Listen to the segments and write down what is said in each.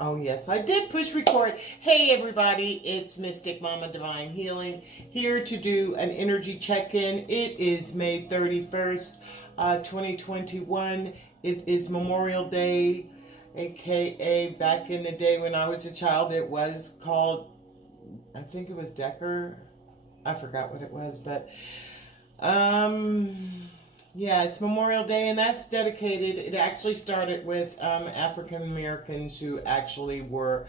Oh, yes, I did push record. Hey, everybody, it's Mystic Mama Divine Healing here to do an energy check-in. It is May 31st, 2021. It is Memorial Day, aka back in the day when I was a child, it was called, I think it was Decker. I forgot what it was, but yeah, it's Memorial Day, and that's dedicated. It actually started with African Americans who actually were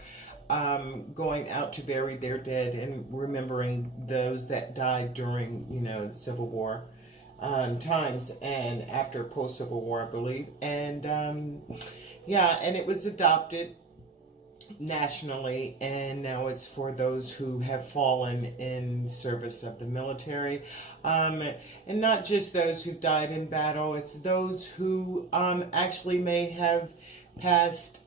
going out to bury their dead and remembering those that died during, the Civil War times and after post-Civil War, I believe. And yeah, and it was adopted nationally, and now it's for those who have fallen in service of the military, and not just those who've died in battle. It's those who actually may have passed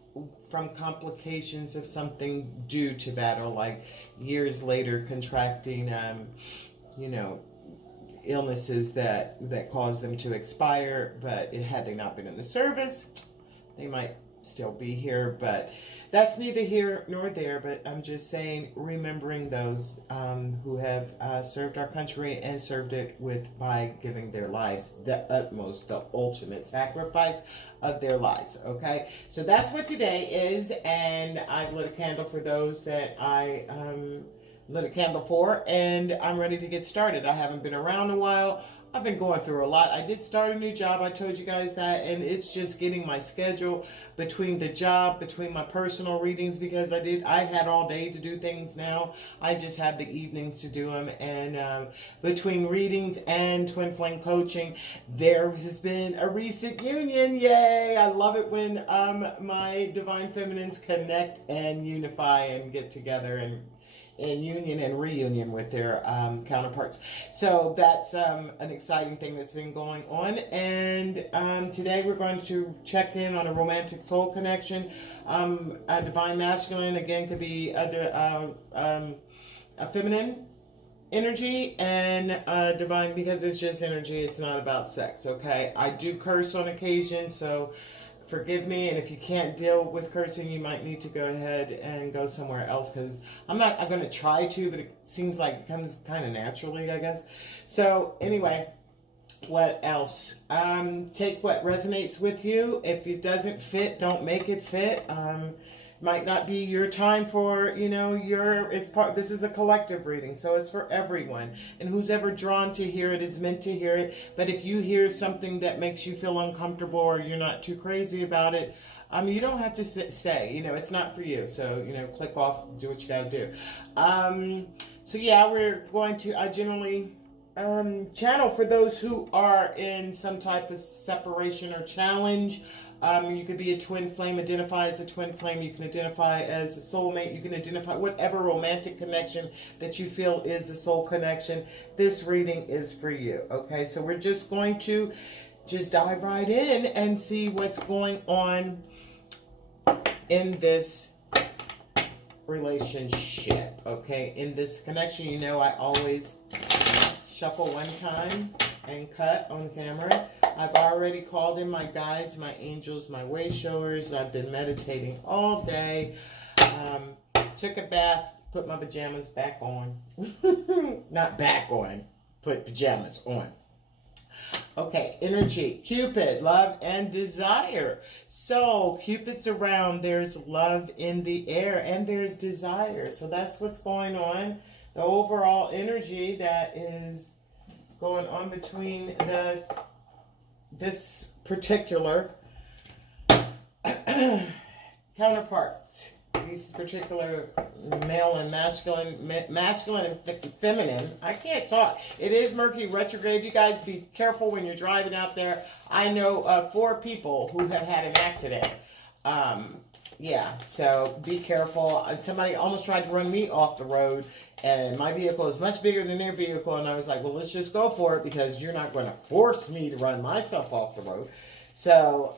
from complications of something due to battle, like years later contracting illnesses that caused them to expire, but had they not been in the service, they might still be here. But that's neither here nor there. But I'm just saying, remembering those who have served our country and served it by giving their lives, the utmost, the ultimate sacrifice of their lives. Okay, so that's what today is, and I've lit a candle for those that I lit a candle for, and I'm ready to get started. I haven't been around a while. I've been going through a lot. I did start a new job. I told you guys that, and it's just getting my schedule between the job, between my personal readings, because I had all day to do things. Now I just have the evenings to do them, and between readings and twin flame coaching, there has been a recent union. Yay! I love it when my divine feminines connect and unify and get together and union and reunion with their counterparts. So that's an exciting thing that's been going on. And today we're going to check in on a romantic soul connection. A divine masculine, again, could be a feminine energy, and divine, because it's just energy. It's not about sex, okay? I do curse on occasion, so forgive me, and if you can't deal with cursing, you might need to go ahead and go somewhere else, because I'm going to try to, but it seems like it comes kind of naturally, I guess. So anyway, what else? Take what resonates with you. If it doesn't fit, don't make it fit. Might not be your time for, this is a collective reading, so it's for everyone. And who's ever drawn to hear it is meant to hear it. But if you hear something that makes you feel uncomfortable, or you're not too crazy about it, you don't have to say, it's not for you. So, click off, do what you gotta do. So yeah, we're going to, I generally channel for those who are in some type of separation or challenge. You could be a twin flame, identify as a twin flame. You can identify as a soulmate. You can identify whatever romantic connection that you feel is a soul connection. This reading is for you. Okay, so we're just going to dive right in and see what's going on in this relationship. Okay, in this connection, I always shuffle one time and cut on camera. I've already called in my guides, my angels, my way showers. I've been meditating all day. Took a bath, put my pajamas back on. Not back on, put pajamas on. Okay, energy, Cupid, love and desire. So Cupid's around, there's love in the air, and there's desire. So that's what's going on. The overall energy that is going on between this particular counterparts, these particular male and masculine and feminine. I can't talk. It is Mercury retrograde. You guys be careful when you're driving out there. I know 4 people who have had an accident. Yeah, so be careful. Somebody almost tried to run me off the road, and my vehicle is much bigger than their vehicle, and I was like, well, let's just go for it, because you're not going to force me to run myself off the road. So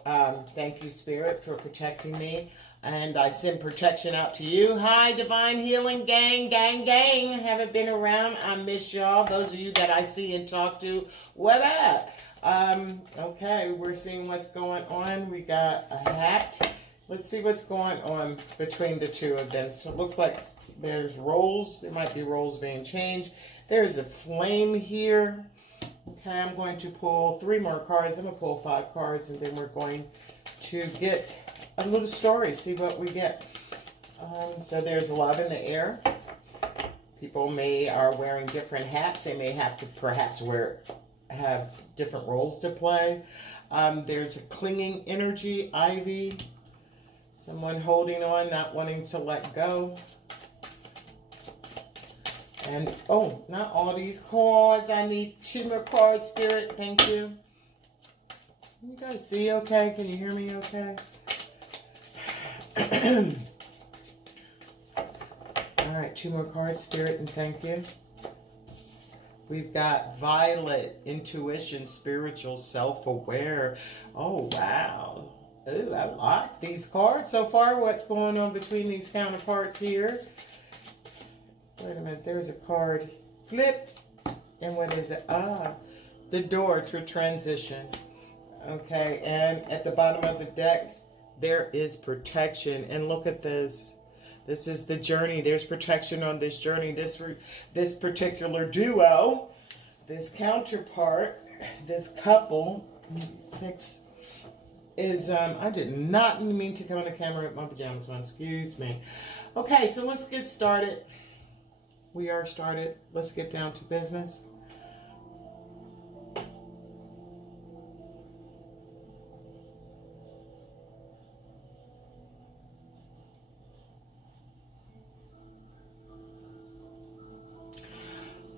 thank you, Spirit, for protecting me, and I send protection out to you. Hi, Divine Healing Gang, gang, gang. Haven't been around. I miss y'all. Those of you that I see and talk to, what up? Okay, we're seeing what's going on. We got a hat. Let's see what's going on between the two of them. So it looks like there's roles. There might be roles being changed. There's a flame here. Okay, I'm going to pull 3 more cards. I'm going to pull 5 cards, and then we're going to get a little story, see what we get. So there's love in the air. People are wearing different hats. They may have to perhaps have different roles to play. There's a clinging energy, ivy. Someone holding on, not wanting to let go. And, oh, not all these cards. I need 2 more cards, Spirit. Thank you. You guys see okay? Can you hear me okay? All right, 2 more cards, Spirit, and thank you. We've got violet, intuition, spiritual, self-aware. Oh, wow. Ooh, I like these cards so far. What's going on between these counterparts here? Wait a minute, there's a card flipped. And what is it? Ah, the door to transition. Okay, and at the bottom of the deck, there is protection. And look at this. This is the journey. There's protection on this journey. This particular duo, this counterpart, this couple, is, I did not mean to come on the camera with my pajamas on. Excuse me. Okay, so let's get started. We are started. Let's get down to business.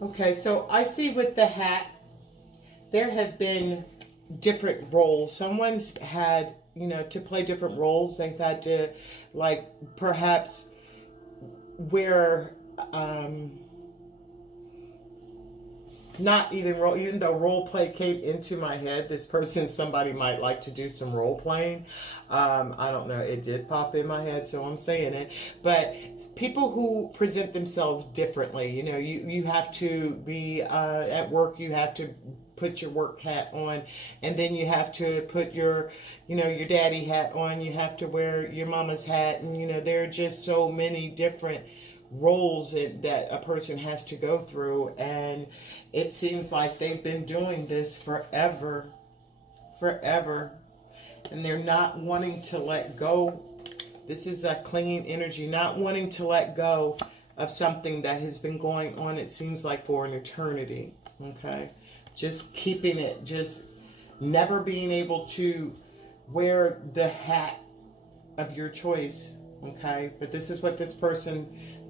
Okay, so I see with the hat, there have been different roles. Someone's had, to play different roles. They've had to, like, perhaps wear, not even role, even though role play came into my head, somebody might like to do some role playing. I don't know, it did pop in my head, so I'm saying it. But people who present themselves differently, you have to be at work, you have to put your work hat on, and then you have to put your, your daddy hat on, you have to wear your mama's hat, and there are just so many different roles that a person has to go through, and it seems like they've been doing this forever, and they're not wanting to let go. This is a clinging energy, not wanting to let go of something that has been going on, it seems like, for an eternity. Okay, just keeping it, just never being able to wear the hat of your choice. Okay, but this is what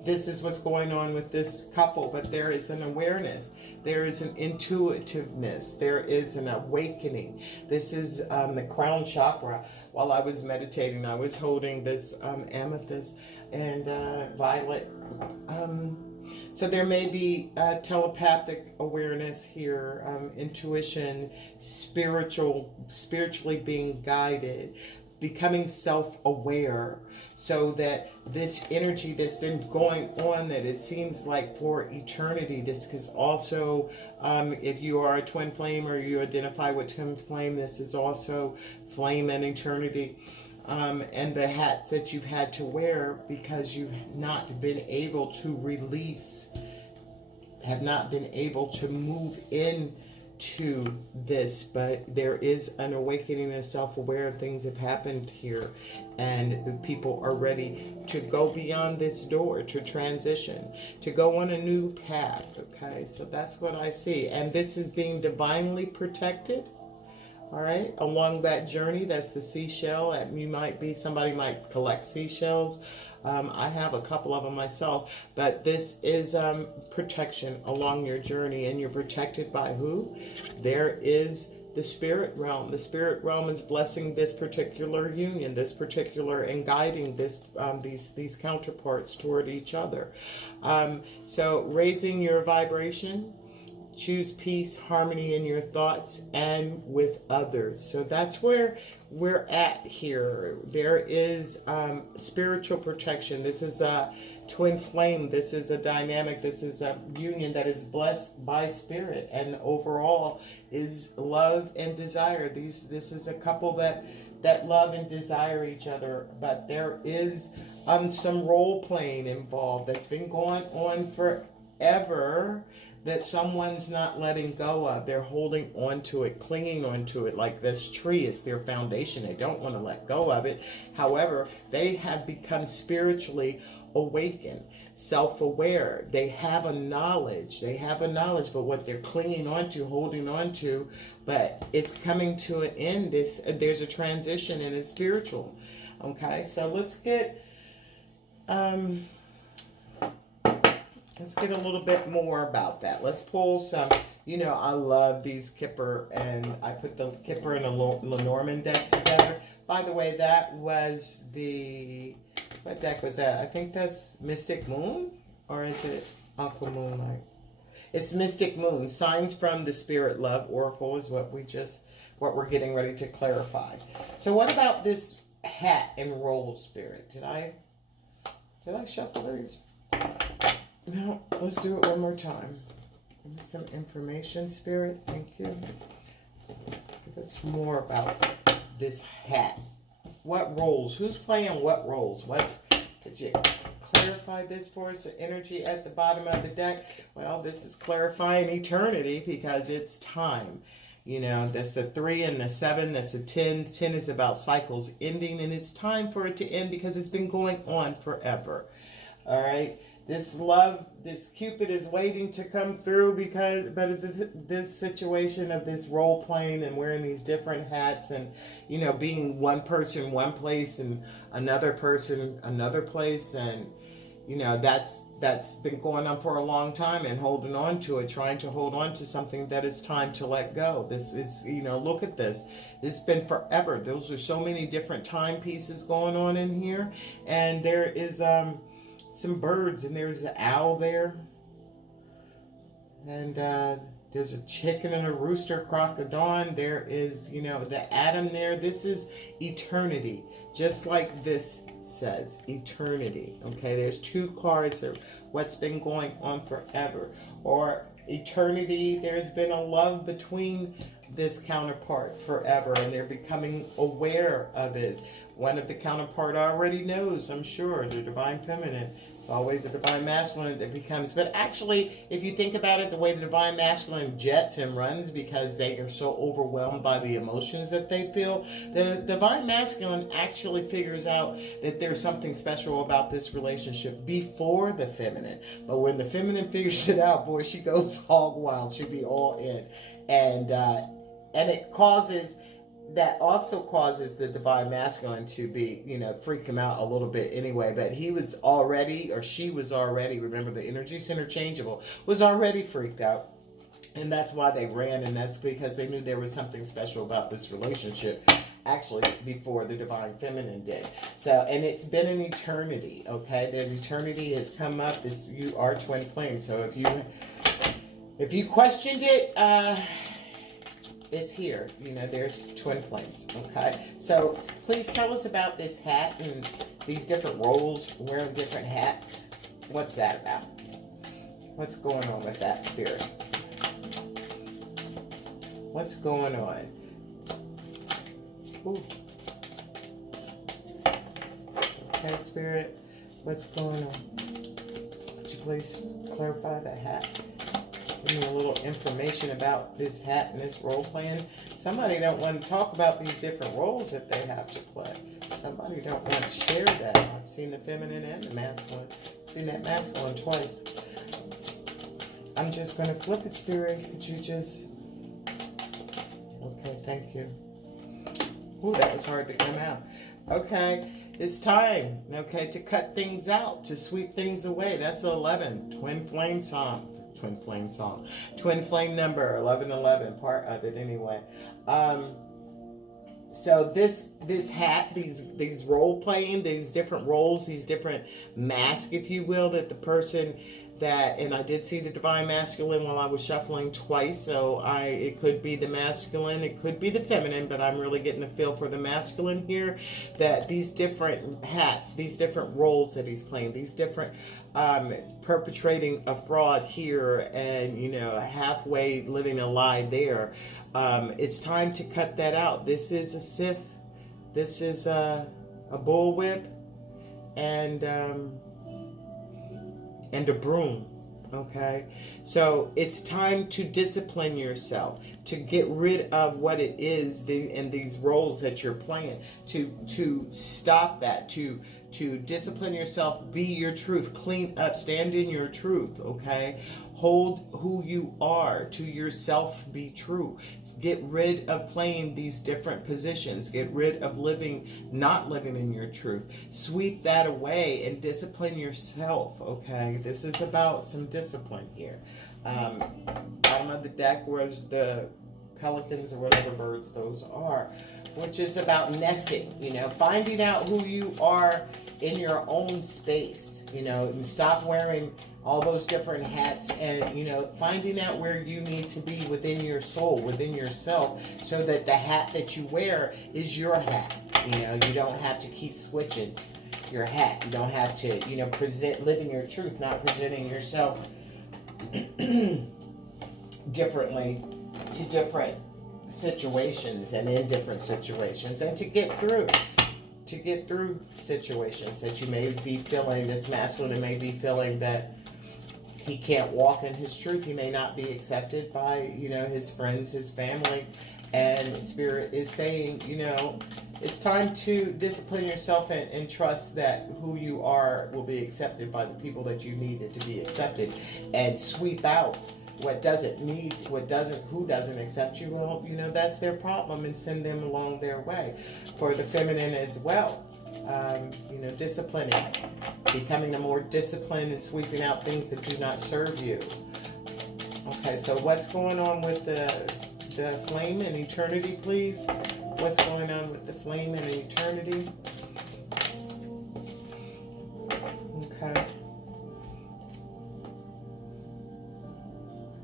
this is what's going on with this couple. But there is an awareness, there is an intuitiveness, there is an awakening. This is the crown chakra. While I was meditating, I was holding this amethyst and violet. So there may be telepathic awareness here, intuition, spiritually being guided, becoming self-aware, so that this energy that's been going on, that it seems like for eternity, this is also, if you are a twin flame or you identify with twin flame, this is also flame and eternity. And the hat that you've had to wear because you've not been able to release, have not been able to move in to this, but there is an awakening and self-aware. Things have happened here, and people are ready to go beyond this door, to transition, to go on a new path. Okay, so that's what I see, and this is being divinely protected. All right, along that journey. That's the seashell. Somebody might collect seashells. I have a couple of them myself, but this is protection along your journey, and you're protected by who? There is the spirit realm. The spirit realm is blessing this particular union, and guiding these counterparts toward each other. So raising your vibration. Choose peace, harmony in your thoughts and with others. So that's where we're at here. There is spiritual protection. This is a twin flame. This is a dynamic. This is a union that is blessed by spirit, and overall is love and desire. This is a couple that that love and desire each other, but there is some role playing involved that's been going on forever, that someone's not letting go of. They're holding on to it, clinging onto it, like this tree is their foundation. They don't want to let go of it. However, they have become spiritually awakened, self-aware. They have a knowledge, but what they're clinging onto, holding onto, but it's coming to an end. There's a transition, and it's spiritual. Okay, so let's get a little bit more about that. Let's pull some, I love these Kipper, and I put the Kipper and a Lenormand deck together. By the way, that was what deck was that? I think that's Mystic Moon, or is it Aqua Moonlight? It's Mystic Moon. Signs from the Spirit Love Oracle is what we're getting ready to clarify. So what about this hat and roll, Spirit? Did I shuffle these? No, let's do it one more time. Give me some information, Spirit. Thank you. Give us more about this hat. What roles? Who's playing what roles? Could you clarify this for us? The energy at the bottom of the deck. Well, this is clarifying eternity, because it's time. That's the 3 and the 7. That's the 10. 10 is about cycles ending, and it's time for it to end because it's been going on forever. All right. This love, this Cupid is waiting to come through, but this situation of this role playing and wearing these different hats, and being one person one place and another person another place, and that's been going on for a long time, and holding on to it, trying to hold on to something that is time to let go. This is, look at this. It's been forever. Those are so many different timepieces going on in here, and there is some birds, and there's an owl there, and there's a chicken and a rooster, croc of dawn. There is, the atom there. This is eternity, just like this says, eternity. Okay, there's 2 cards of what's been going on forever, or eternity. There's been a love between this counterpart forever, and they're becoming aware of it. One of the counterpart already knows, I'm sure, the Divine Feminine. It's always the Divine Masculine that becomes, but actually, if you think about it, the way the Divine Masculine jets and runs, because they are so overwhelmed by the emotions that they feel, the Divine Masculine actually figures out that there's something special about this relationship before the Feminine. But when the Feminine figures it out, boy, she goes hog wild. She'd be all in. And it causes... That also causes the Divine Masculine to be, freak him out a little bit anyway. But he was already, or she was already, remember the energy's interchangeable, was already freaked out. And that's why they ran, and that's because they knew there was something special about this relationship, actually, before the Divine Feminine did. So, and it's been an eternity, okay? That eternity has come up. You are twin flames. So if you questioned it, it's here. There's twin flames. Okay, so please tell us about this hat and these different roles, wearing different hats. What's that about? What's going on with that, Spirit? What's going on? Ooh. Okay, Spirit, what's going on? Could you please clarify the hat? Give me a little information about this hat and this role playing. Somebody don't want to talk about these different roles that they have to play. Somebody don't want to share that. I've seen the feminine and the masculine. I've seen that masculine twice. I'm just going to flip it, Spirit. Could you just... Okay, thank you. Ooh, that was hard to come out. Okay, it's time, okay, to cut things out, to sweep things away. That's 11. Twin flame song. Twin flame song. Twin flame number 1111, part of it anyway. So this hat, these role playing, these different roles, these different masks, if you will, that the person that, and I did see the Divine Masculine while I was shuffling twice, so it could be the masculine, it could be the feminine, but I'm really getting a feel for the masculine here, that these different hats, these different roles that he's playing, these different perpetrating a fraud here and, halfway living a lie there. It's time to cut that out. This is a Sith This is a bullwhip and a broom. Okay, so it's time to discipline yourself, to get rid of what it is in these roles that you're playing, to stop that, to discipline yourself, be your truth, clean up, stand in your truth. Okay, hold who you are to yourself, be true. Get rid of playing these different positions. Get rid of not living in your truth. Sweep that away and discipline yourself. Okay, this is about some discipline here. Bottom of the deck was the pelicans or whatever birds those are, which is about nesting, finding out who you are in your own space, and stop wearing all those different hats, and finding out where you need to be within your soul, within yourself, so that the hat that you wear is your hat. You don't have to keep switching your hat. You don't have to, living your truth, not presenting yourself differently to different situations and in different situations, and to get through situations that you may be feeling. This masculine may be feeling that he can't walk in his truth. He may not be accepted by his friends, his family, and Spirit is saying, it's time to discipline yourself and trust that who you are will be accepted by the people that you need it to be accepted, and sweep out who doesn't accept you. Well, that's their problem, and send them along their way. For the feminine as well, disciplining, becoming a more disciplined and sweeping out things that do not serve you. Okay, so what's going on with the flame and eternity, please? What's going on with the flame and eternity? Okay.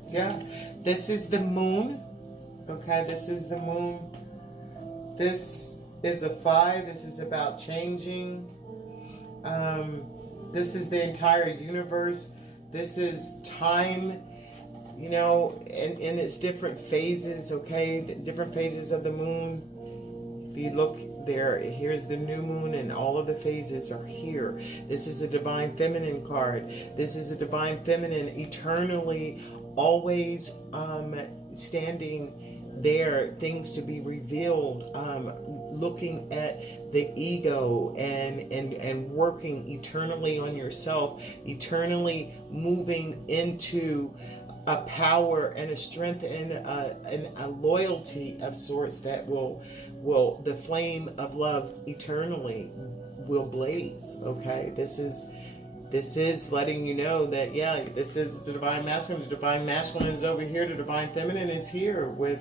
Yeah, this is the moon. Okay, this is the moon. This is a 5. This is about changing. This is the entire universe. This is time, in its different phases, okay? The different phases of the moon. If you look there, here's the new moon, and all of the phases are here. This is a divine feminine card. This is a divine feminine, eternally, always standing there, things to be revealed, looking at the ego and working eternally on yourself, eternally moving into a power and a strength and a loyalty of sorts that will the flame of love eternally will blaze. Okay, this is letting you know that, yeah, this is the divine masculine. The divine masculine is over here. The divine feminine is here with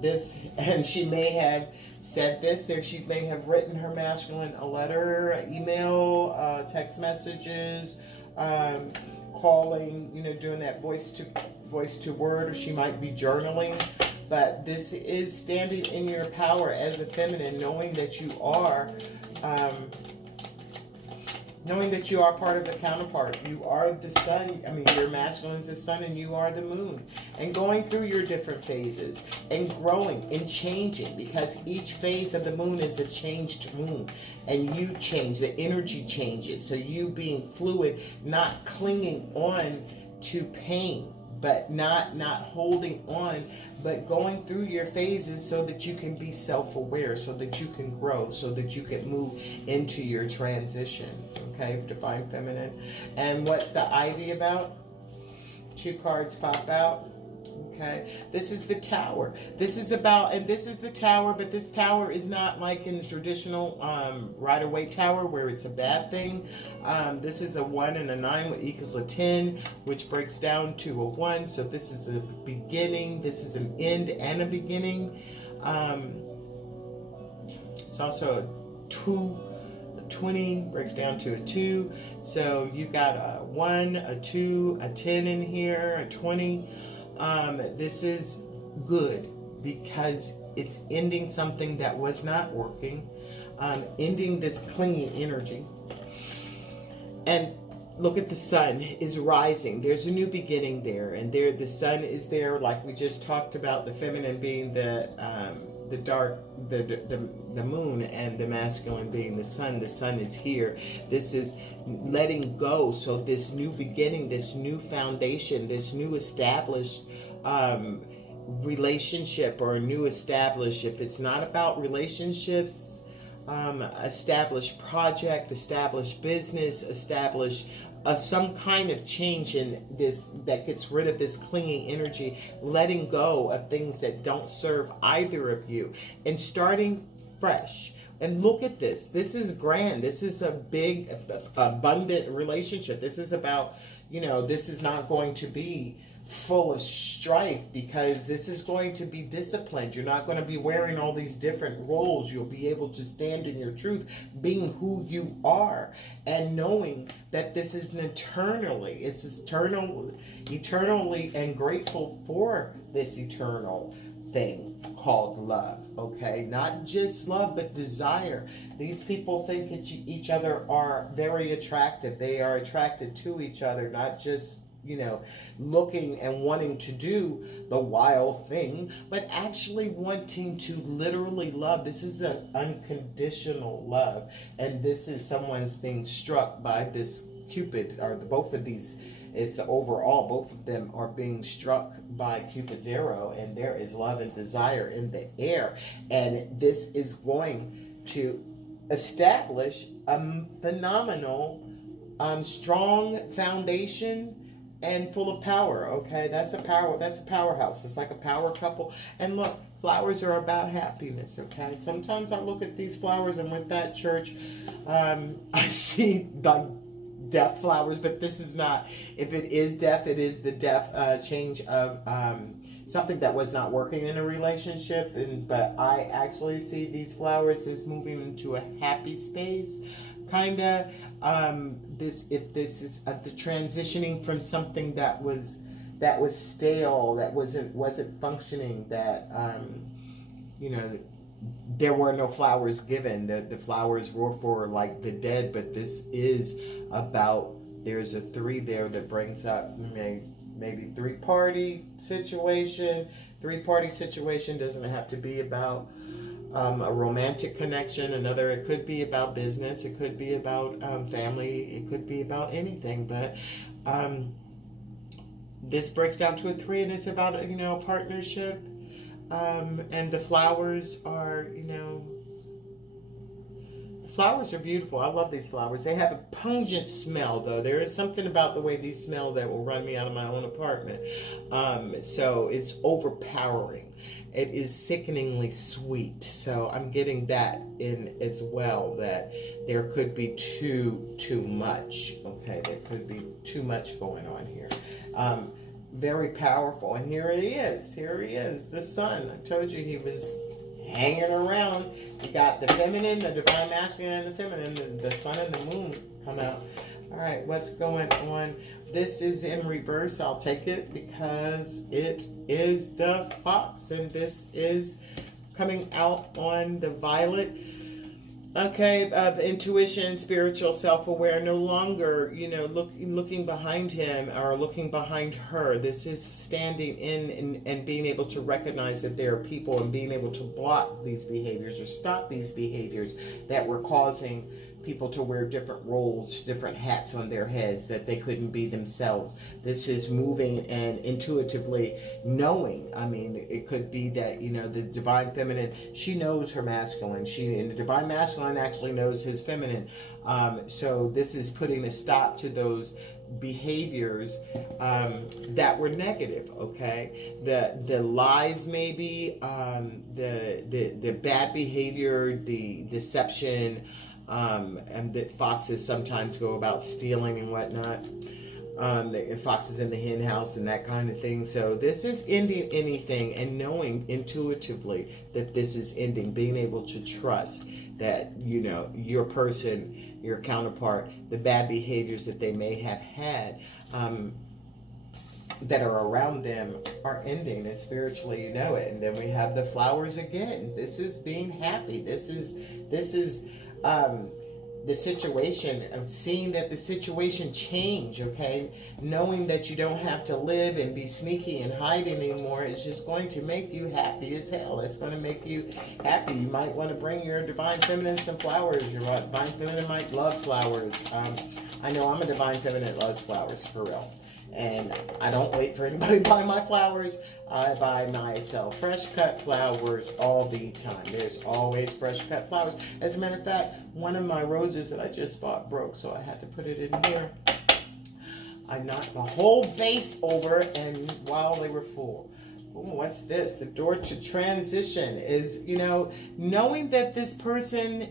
this. And she may have said this there. She may have written her masculine a letter, email, text messages, calling, doing that voice to word, or she might be journaling. But this is standing in your power as a feminine, knowing that you are part of the counterpart. You are the sun. Your masculine is the sun, and you are the moon. And going through your different phases and growing and changing, because each phase of the moon is a changed moon. And you change, the energy changes. So you being fluid, not clinging on to pain, but not holding on, but going through your phases so that you can be self-aware, so that you can grow, so that you can move into your transition. Okay, divine feminine. And what's the ivy about? 2 cards pop out. Okay, this is the tower. This is the tower, but this tower is not like in the traditional Rider-Waite tower where it's a bad thing. This is a 1 and a 9, which equals a 10, which breaks down to a 1. So this is a beginning. This is an end and a beginning. It's also a 2. 20 breaks down to a 2. So you've got a 1, a 2, a 10 in here, a 20. This is good because it's ending something that was not working, ending this clinging energy. And look at the sun is rising. There's a new beginning there, and there the sun is there, like we just talked about, the feminine being the the dark, the moon, and the masculine being the sun. The sun is here. This is letting go. So this new beginning, this new foundation, this new established relationship, or a new established, if it's not about relationships, established project, established business, established some kind of change in this that gets rid of this clinging energy, letting go of things that don't serve either of you, and starting fresh. And look at this. This is grand. This is a big, abundant relationship. This is about, this is not going to be full of strife, because this is going to be disciplined. You're not going to be wearing all these different roles. You'll be able to stand in your truth, being who you are, and knowing that this is eternally and grateful for this eternal thing called love. Okay, not just love, but desire. These people think that each other are very attractive. They are attracted to each other, not just looking and wanting to do the wild thing, but actually wanting to literally love. This is an unconditional love, and this is someone's being struck by this Cupid, or both of these is the overall, both of them are being struck by Cupid's arrow, and there is love and desire in the air, and this is going to establish a phenomenal, strong foundation and full of power. Okay, that's a powerhouse. It's like a power couple. And look, flowers are about happiness. Okay, sometimes I look at these flowers, and with that church, I see like death flowers, but this is not. If it is death, it is the death change of something that was not working in a relationship. But I actually see these flowers as moving into a happy space. Kind of this is the transitioning from something that was stale, that wasn't functioning, that there were no flowers given. The flowers were for like the dead, but this is about, there's a 3 there that brings up maybe three-party situation. Three-party situation doesn't have to be about a romantic connection. Another, it could be about business, it could be about family, it could be about anything, but this breaks down to a 3, and it's about a partnership, and the flowers are flowers are beautiful. I love these flowers. They have a pungent smell, though. There is something about the way these smell that will run me out of my own apartment. So it's overpowering. It is sickeningly sweet. So I'm getting that in as well, that there could be too much. Okay, there could be too much going on here. Very powerful. And here he is. Here he is, the sun. I told you he was hanging around. You got the feminine, the divine masculine, and the feminine. The sun and the moon come out. All right, what's going on? This is in reverse. I'll take it because it is the fox, and this is coming out on the violet. Okay, of intuition, spiritual, self-aware, no longer, looking behind him or looking behind her. This is standing in and being able to recognize that there are people, and being able to block these behaviors or stop these behaviors that were causing people to wear different roles, different hats on their heads, that they couldn't be themselves. This is moving and intuitively knowing. I mean, it could be that, the divine feminine, she knows her masculine. And the divine masculine actually knows his feminine. So this is putting a stop to those behaviors that were negative. Okay, the lies, maybe the bad behavior, the deception. And that foxes sometimes go about stealing and whatnot. Foxes in the hen house and that kind of thing. So this is ending anything, and knowing intuitively that this is ending, being able to trust that, your person, your counterpart, the bad behaviors that they may have had, that are around them are ending, and spiritually you know it. And then we have the flowers again. This is being happy. This is the situation, of seeing that the situation change, okay? Knowing that you don't have to live and be sneaky and hide anymore is just going to make you happy as hell. It's going to make you happy. You might want to bring your Divine Feminine some flowers. Your Divine Feminine might love flowers. I know I'm a Divine Feminine that loves flowers, for real. And I don't wait for anybody to buy my flowers. I buy myself fresh cut flowers all the time. There's always fresh cut flowers. As a matter of fact, one of my roses that I just bought broke, so I had to put it in here. I knocked the whole vase over, and while they were full. Ooh, what's this? The door to transition is, you know, knowing that this person,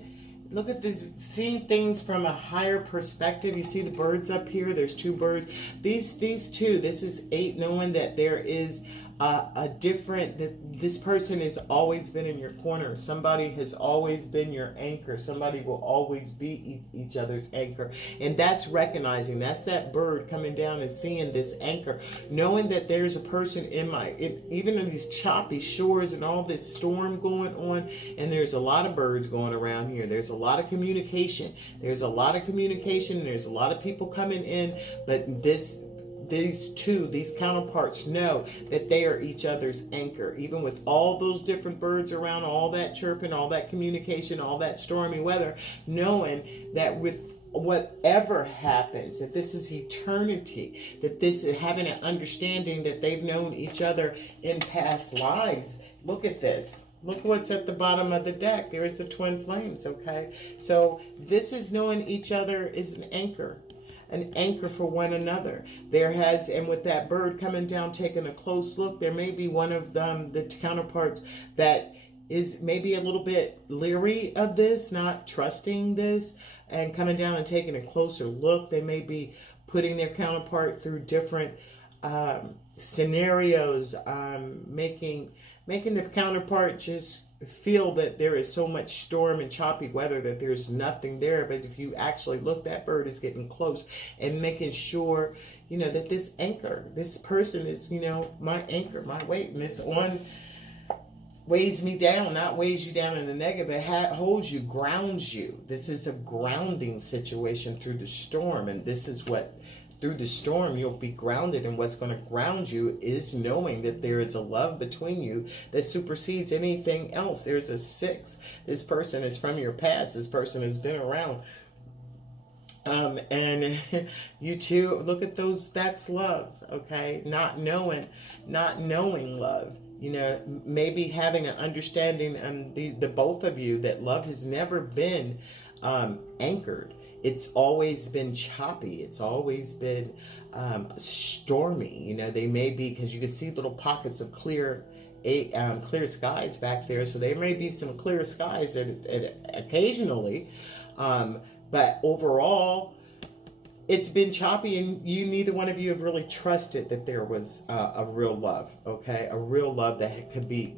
look at this, seeing things from a higher perspective. You see the birds up here? There's two birds. These two, this is 8, knowing that there is a different, that this person has always been in your corner. Somebody has always been your anchor. Somebody will always be each other's anchor. And that's recognizing, that's that bird coming down and seeing this anchor. Knowing that there's a person in even in these choppy shores and all this storm going on, and there's a lot of birds going around here. There's a lot of communication. There's a lot of communication. There's a lot of people coming in, but these counterparts know that they are each other's anchor. Even with all those different birds around, all that chirping, all that communication, all that stormy weather, knowing that with whatever happens, that this is eternity, that this is having an understanding that they've known each other in past lives. Look at this. Look what's at the bottom of the deck. There's the twin flames, okay? So this is knowing each other is an anchor for one another. And with that bird coming down, taking a close look, there may be one of them, the counterparts, that is maybe a little bit leery of this, not trusting this, and coming down and taking a closer look. They may be putting their counterpart through different scenarios, making the counterpart just feel that there is so much storm and choppy weather that there's nothing there. But if you actually look, that bird is getting close and making sure, you know, that this anchor, this person is, you know, my anchor, my weight, and it's on, weighs me down, not weighs you down in the negative, but holds you, grounds you. This is a grounding situation through the storm, and this is what, through the storm, you'll be grounded, and what's going to ground you is knowing that there is a love between you that supersedes anything else. There's a 6. This person is from your past. This person has been around. And you two, look at those, that's love, okay? Not knowing love. You know, maybe having an understanding, the both of you, that love has never been anchored. It's always been choppy. It's always been stormy. You know, they may be, because you can see little pockets of clear skies back there. So there may be some clear skies occasionally. But overall, it's been choppy, and neither one of you have really trusted that there was a real love, okay? A real love that could be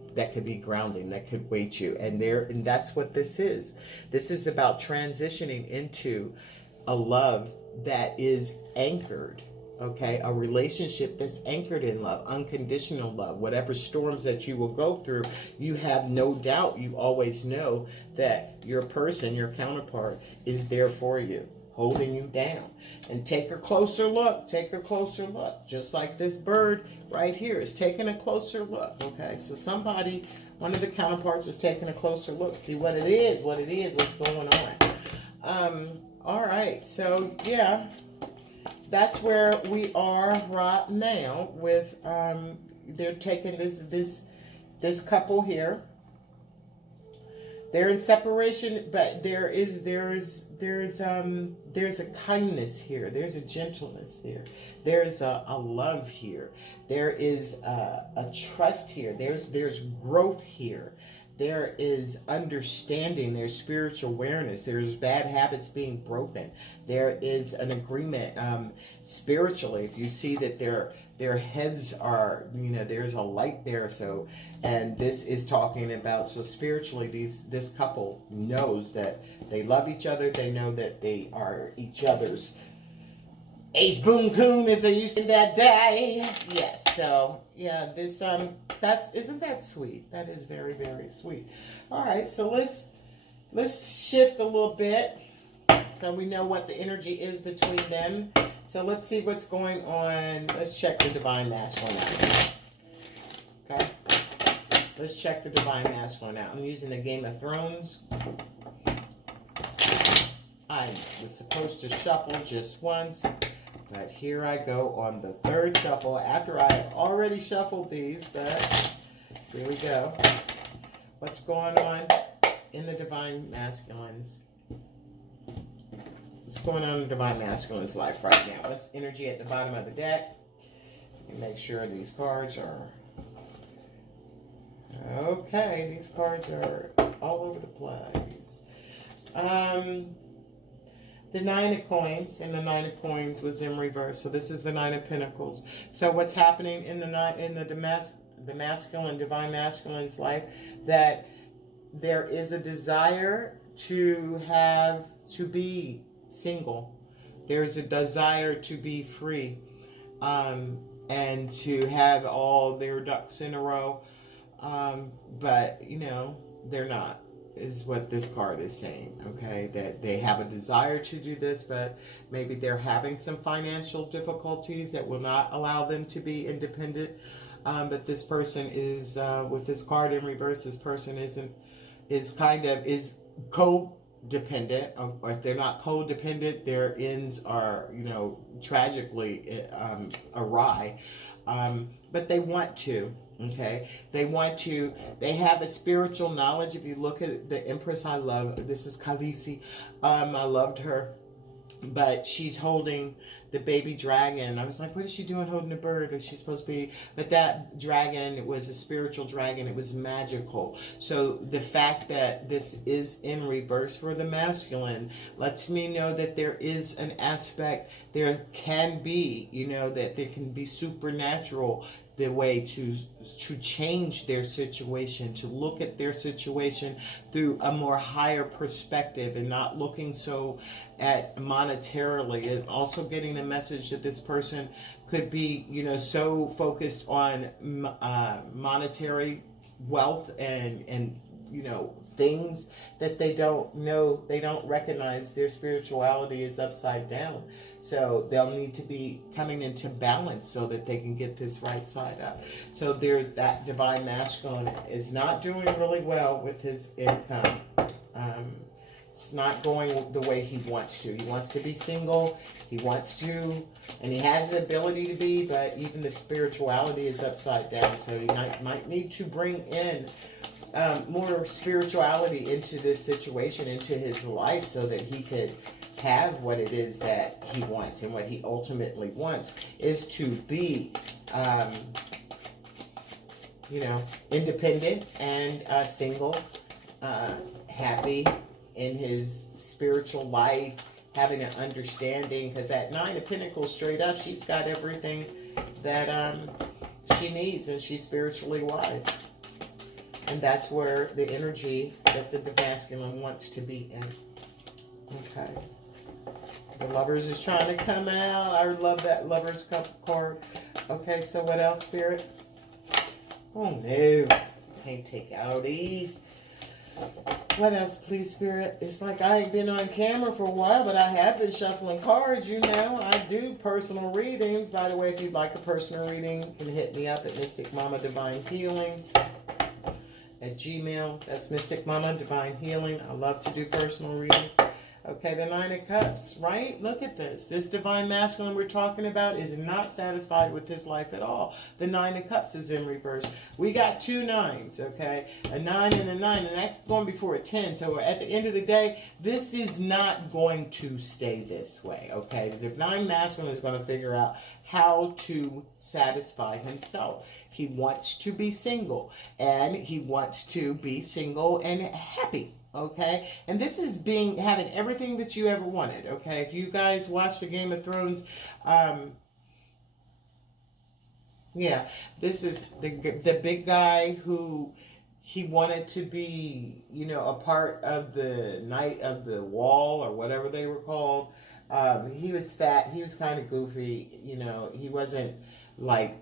grounding, that could weight you. And that's what this is. This is about transitioning into a love that is anchored, okay? A relationship that's anchored in love, unconditional love. Whatever storms that you will go through, you have no doubt, you always know that your person, your counterpart, is there for you, holding you down. And take a closer look. Take a closer look. Just like this bird right here is taking a closer look. Okay, so somebody, one of the counterparts, is taking a closer look. See what it is, what's going on. All right, so yeah, that's where we are right now with they're taking this couple here. They're in separation, but there's a kindness here. There's a gentleness there. There's a love here. There is a trust here. There's growth here. There is understanding. There's spiritual awareness. There's bad habits being broken. There is an agreement spiritually. If you see that their heads are, you know, there's a light there. So, and this is talking about, so spiritually, this couple knows that they love each other. They know that they are each other's ace boom coon, as they used to that day. Yes. So yeah, this isn't that sweet? That is very, very sweet. All right. So let's shift a little bit. So we know what the energy is between them. So let's see what's going on. Let's check the Divine Masculine out. Okay. Let's check the Divine Masculine out. I'm using the Game of Thrones. I was supposed to shuffle just once, but here I go on the third shuffle after I have already shuffled these, but here we go. What's going on in the Divine Masculine's? What's going on in the Divine Masculine's life right now? What's energy at the bottom of the deck? Let me make sure these cards are... Okay, these cards are all over the place. The Nine of Coins, and the Nine of Coins was in reverse. So this is the Nine of Pentacles. So what's happening in the masculine, Divine Masculine's life, that there is a desire to be single. There's a desire to be free, and to have all their ducks in a row. But, you know, they're not, is what this card is saying, okay? That they have a desire to do this, but maybe they're having some financial difficulties that will not allow them to be independent. But this person is, with this card in reverse, this person is codependent, or if they're not codependent, their ends are, you know, tragically awry. But they want to. Okay, they have a spiritual knowledge. If you look at the Empress, I love, this is Khaleesi. I loved her, but she's holding the baby dragon. I was like, what is she doing holding a bird? Is she supposed to be? But that dragon was a spiritual dragon. It was magical. So the fact that this is in reverse for the masculine lets me know that there is an aspect, there can be, you know, that there can be supernatural, the way to change their situation, to look at their situation through a more higher perspective and not looking so at monetarily, and also getting a message that this person could be, you know, so focused on monetary wealth and you know, things that they don't know, they don't recognize their spirituality is upside down. So they'll need to be coming into balance so that they can get this right side up. So there's that Divine Masculine is not doing really well with his income. It's not going the way he wants to. He wants to be single. He wants to, and he has the ability to be, but even the spirituality is upside down. So he might need to bring in more spirituality into this situation, into his life, so that he could have what it is that he wants. And what he ultimately wants is to be, you know, independent and single, happy in his spiritual life, having an understanding, because that Nine of Pentacles straight up, she's got everything that she needs, and she's spiritually wise. And that's where the energy that the masculine wants to be in. Okay. The Lovers is trying to come out. I love that Lovers cup card. Okay, so what else, Spirit? Oh, no. Can't take out these. What else, please, Spirit? It's like I ain't been on camera for a while, but I have been shuffling cards, you know. I do personal readings. By the way, if you'd like a personal reading, you can hit me up at Mystic Mama Divine Healing at Gmail. That's Mystic Mama Divine Healing. I love to do personal readings. Okay, the Nine of Cups, right? Look at this. This Divine Masculine we're talking about is not satisfied with his life at all. The Nine of Cups is in reverse. We got two nines, okay? A 9 and a 9, and that's going before a 10. So at the end of the day, this is not going to stay this way, okay? The Divine Masculine is going to figure out how to satisfy himself. He wants to be single, and he wants to be single and happy. Okay, and this is having everything that you ever wanted. Okay, if you guys watch the Game of Thrones, yeah, this is the big guy who he wanted to be, you know, a part of the Night of the Wall or whatever they were called. He was fat. He was kind of goofy. You know, he wasn't like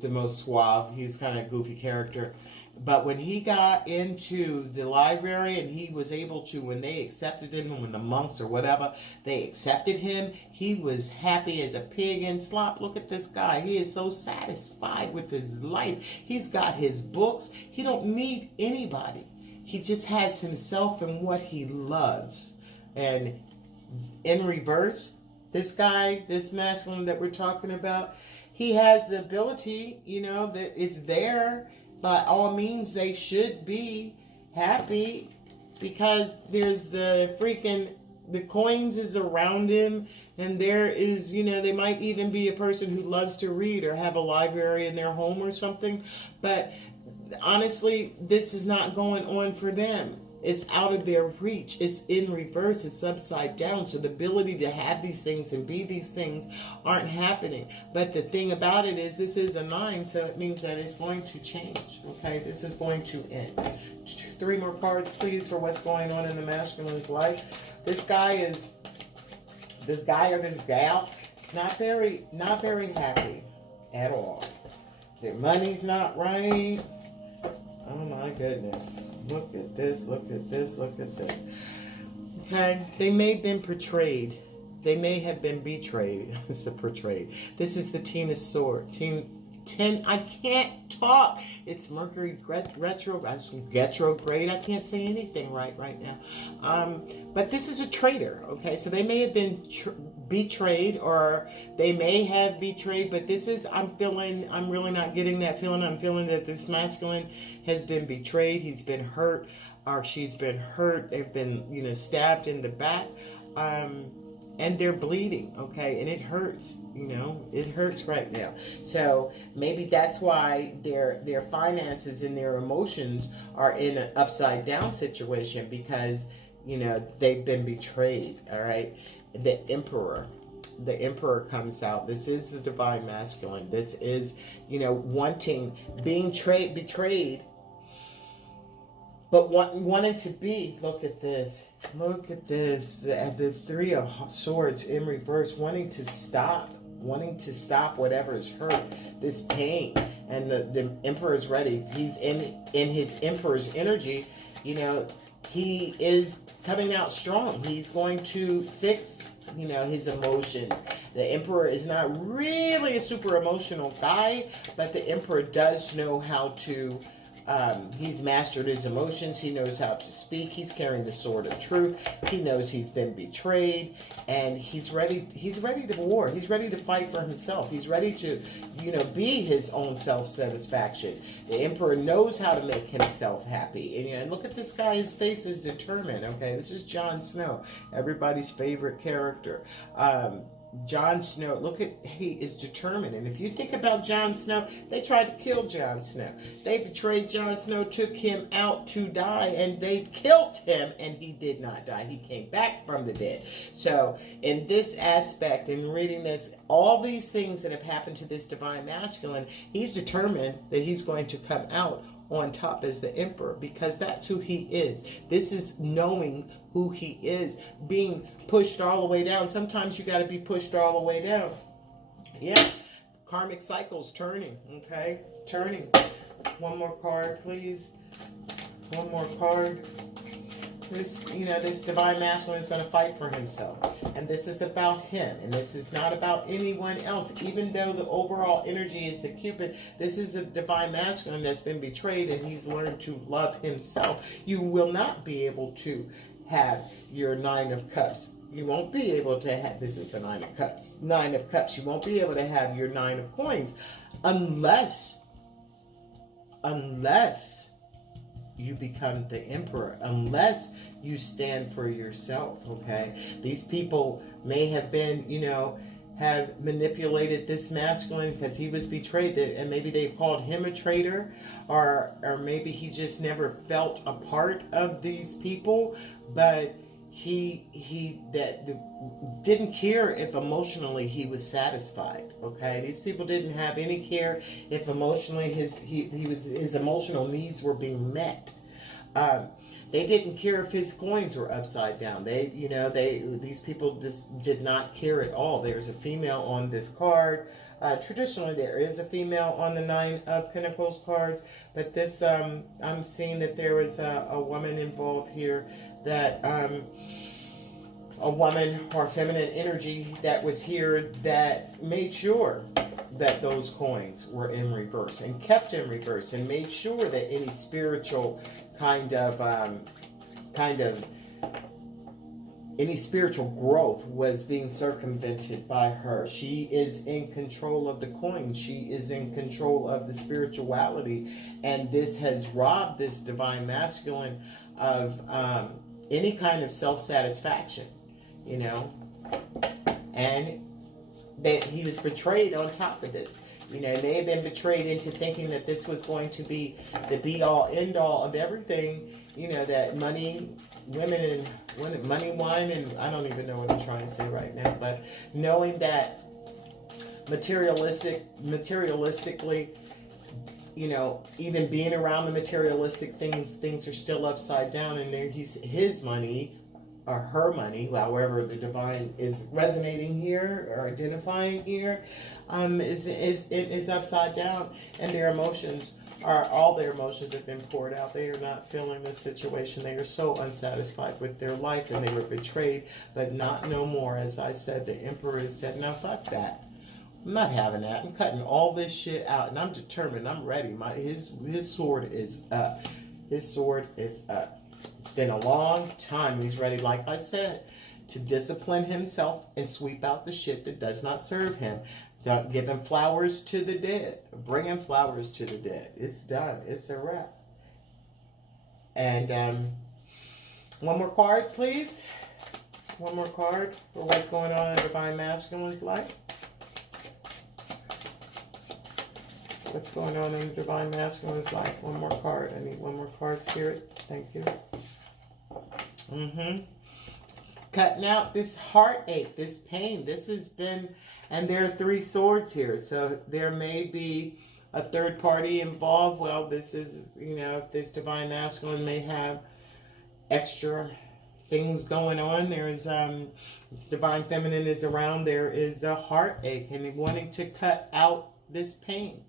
the most suave. He's kind of a goofy character. But when he got into the library and he was able to, when they accepted him, when the monks or whatever, they accepted him, he was happy as a pig in slop. Look at this guy. He is so satisfied with his life. He's got his books. He don't need anybody. He just has himself and what he loves. And in reverse, this guy, this masculine that we're talking about, he has the ability, you know, that it's there. By all means, they should be happy because there's the coins is around him, and there is, you know, they might even be a person who loves to read or have a library in their home or something. But honestly, this is not going on for them. It's out of their reach. It's in reverse. It's upside down. So the ability to have these things and be these things aren't happening. But the thing about it is this is a 9, so it means that it's going to change. Okay, this is going to end. 3 more cards, please, for what's going on in the masculine's life. This guy or this gal, it's not very happy at all. Their money's not right. Oh my goodness. Look at this, look at this, look at this. Okay, they may have been betrayed. They may have been betrayed. It's a portrayed. This is the 10 of Swords. 10, I can't talk. It's Mercury retrograde. I can't say anything right now. But this is a traitor, okay? So they may have been betrayed, or they may have betrayed, but this is, I'm really not getting that feeling. I'm feeling that this masculine has been betrayed. He's been hurt, or she's been hurt. They've been, you know, stabbed in the back. And they're bleeding, okay? And it hurts, you know? It hurts right now. So maybe that's why their finances and their emotions are in an upside down situation, because, you know, they've been betrayed, all right? The Emperor comes out. This is the divine masculine. This is, you know, being betrayed, but wanting to be, look at this, the 3 of Swords in reverse, wanting to stop whatever's hurt, this pain. And the Emperor is ready. He's in his Emperor's energy, you know, he is coming out strong. He's going to fix, you know, his emotions. The Emperor is not really a super emotional guy, but the Emperor does know how to, he's mastered his emotions. He knows how to speak. He's carrying the sword of truth. He knows he's been betrayed, and he's ready to war. He's ready to fight for himself. He's ready to, you know, be his own self-satisfaction. The Emperor knows how to make himself happy. And, you know, look at this guy. His face is determined. Okay, this is Jon Snow, everybody's favorite character. Jon Snow, look at, he is determined. And if you think about Jon Snow, they tried to kill Jon Snow. They betrayed Jon Snow, took him out to die, and they killed him, and he did not die. He came back from the dead. So in this aspect, in reading this, all these things that have happened to this divine masculine, he's determined that he's going to come out on top as the Emperor, because that's who he is. This is knowing who he is, being pushed all the way down. Sometimes you got to be pushed all the way down. Yeah, karmic cycles turning, okay? Turning. One more card, please. One more card. This, you know, this divine masculine is going to fight for himself. And this is about him. And this is not about anyone else. Even though the overall energy is the Cupid, this is a divine masculine that's been betrayed, and he's learned to love himself. You will not be able to have your 9 of Cups. You won't be able to have, this is the 9 of Cups. 9 of Cups. You won't be able to have your 9 of Coins unless you become the Emperor, unless you stand for yourself, okay? These people may have been, you know, have manipulated this masculine because he was betrayed, and maybe they called him a traitor, or maybe he just never felt a part of these people, but he didn't care if emotionally he was satisfied, okay? These people didn't have any care if emotionally his emotional needs were being met. They didn't care if his coins were upside down. These people just did not care at all. There's a female on this card. Traditionally, there is a female on the Nine of Pentacles cards, but this, I'm seeing that there was a woman involved here, that a woman or feminine energy that was here that made sure that those coins were in reverse and kept in reverse, and made sure that any spiritual kind of any spiritual growth was being circumvented by her. She is in control of the coin. She is in control of the spirituality, and this has robbed this divine masculine of any kind of self-satisfaction, you know, and that he was betrayed on top of this. You know, they have been betrayed into thinking that this was going to be the be-all, end-all of everything, you know, that money, women, and money, wine, and I don't even know what I'm trying to say right now, but knowing that materialistically, you know, even being around the materialistic things are still upside down, and there his money, or her money, however the divine is resonating here or identifying here, is upside down, and their emotions all their emotions have been poured out. They are not feeling the situation. They are so unsatisfied with their life, and they were betrayed, but not no more. As I said, the Emperor said, "Now fuck that. I'm not having that. I'm cutting all this shit out, and I'm determined. I'm ready. His sword is up. His sword is up. It's been a long time. He's ready, like I said, to discipline himself and sweep out the shit that does not serve him. Don't give him flowers to the dead. Bring him flowers to the dead. It's done. It's a wrap." And one more card, please. One more card for what's going on in Divine Masculine's life. What's going on in Divine Masculine's life? One more card. I need one more card, Spirit. Thank you. Cutting out this heartache, this pain. This has been, and there are 3 swords here, so there may be a third party involved. Well, this is, you know, if this Divine Masculine may have extra things going on. There's Divine Feminine is around. There is a heartache and wanting to cut out this pain.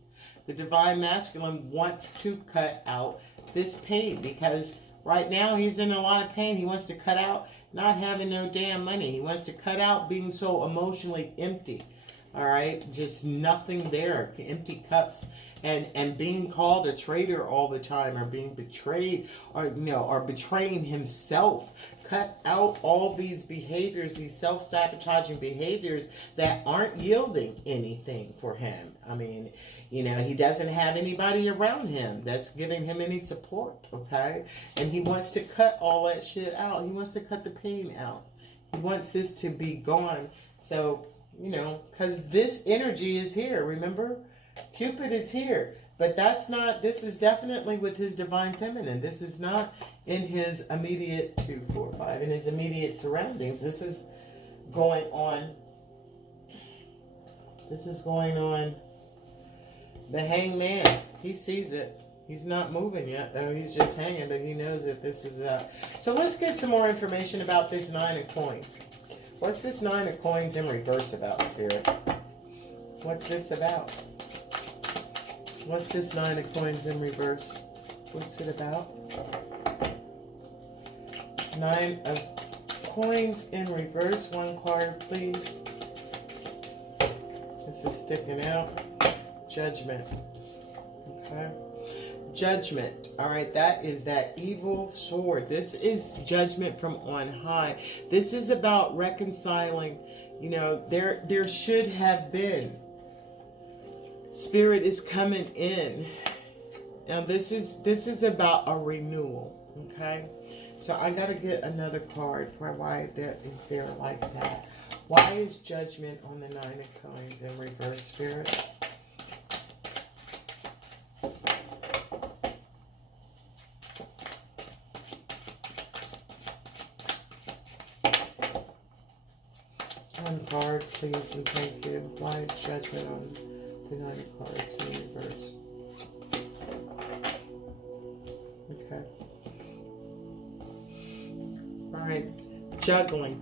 The Divine Masculine wants to cut out this pain because right now he's in a lot of pain. He wants to cut out not having no damn money. He wants to cut out being so emotionally empty. All right, just nothing there, empty cups, and being called a traitor all the time, or being betrayed, or or betraying himself. Cut out all these behaviors, these self-sabotaging behaviors that aren't yielding anything for him. I mean, he doesn't have anybody around him that's giving him any support, okay? And he wants to cut all that shit out. He wants to cut the pain out. He wants this to be gone. So, because this energy is here, remember? Cupid is here. But that's not, this is definitely with his Divine Feminine. This is not in his immediate, 2, 4, 5, in his immediate surroundings. This is going on. This is going on. The Hangman, he sees it. He's not moving yet, though. He's just hanging, but he knows that this is So let's get some more information about this 9 of Coins. What's this 9 of Coins in reverse about, Spirit? What's this about? What's this 9 of Coins in reverse? What's it about? 9 of Coins in reverse. One card, please. This is sticking out. Judgment. Okay. Judgment. All right. That is that evil sword. This is judgment from on high. This is about reconciling. There should have been. Spirit is coming in. Now this is about a renewal. Okay. So I got to get another card for why that is there like that. Why is judgment on the 9 of Coins in reverse, Spirit? One card, please, and thank you. Why is judgment on the 9 of cards in reverse? Okay. Alright. Juggling.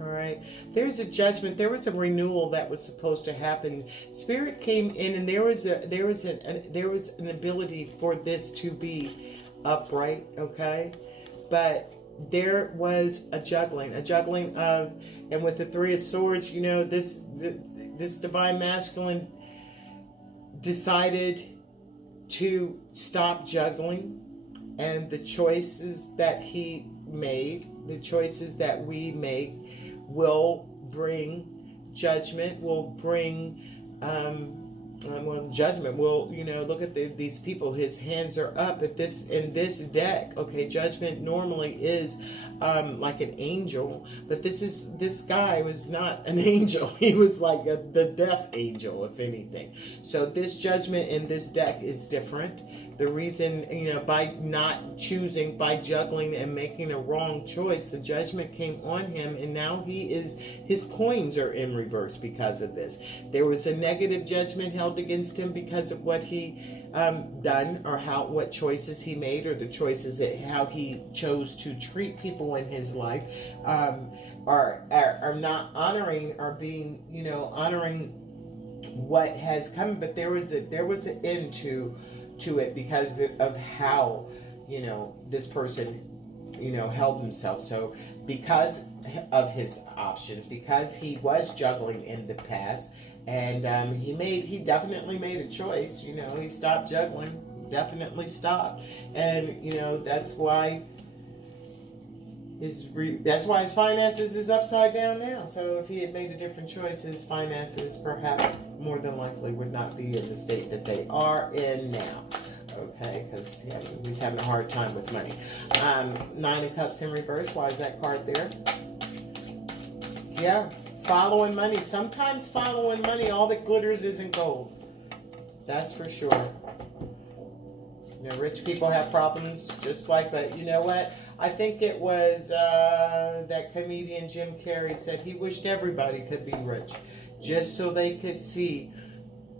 All right. There's a judgment. There was a renewal that was supposed to happen. Spirit came in, and there was an ability for this to be upright. Okay, but there was a juggling of, and with the Three of Swords, you know, this divine masculine decided to stop juggling, and the choices that he made, the choices that we make, will bring judgment, will bring judgment. Will, you know, look at these people, his hands are up at this, in this deck. Okay, judgment normally is like an angel, but this guy was not an angel. He was like the death angel, if anything. So this judgment in this deck is different. The reason, you know, by not choosing, by juggling and making a wrong choice, the judgment came on him, and now his coins are in reverse because of this. There was a negative judgment held against him because of what he done, or what choices he made, or the choices that how he chose to treat people in his life, are not honoring, or being, you know, honoring what has come. But there was an end to it because of how, you know, this person, you know, held himself. So because of his options, because he was juggling in the past, and he definitely made a choice. You know, he stopped juggling, definitely stopped, and you know that's why his finances is upside down now. So if he had made a different choice, his finances perhaps more than likely would not be in the state that they are in now. Okay, because yeah, he's having a hard time with money. Nine of Cups in reverse. Why is that card there? Yeah, following money. Sometimes following money, all that glitters isn't gold. That's for sure. You know, rich people have problems, just like, but you know what? I think it was that comedian Jim Carrey said he wished everybody could be rich, just so they could see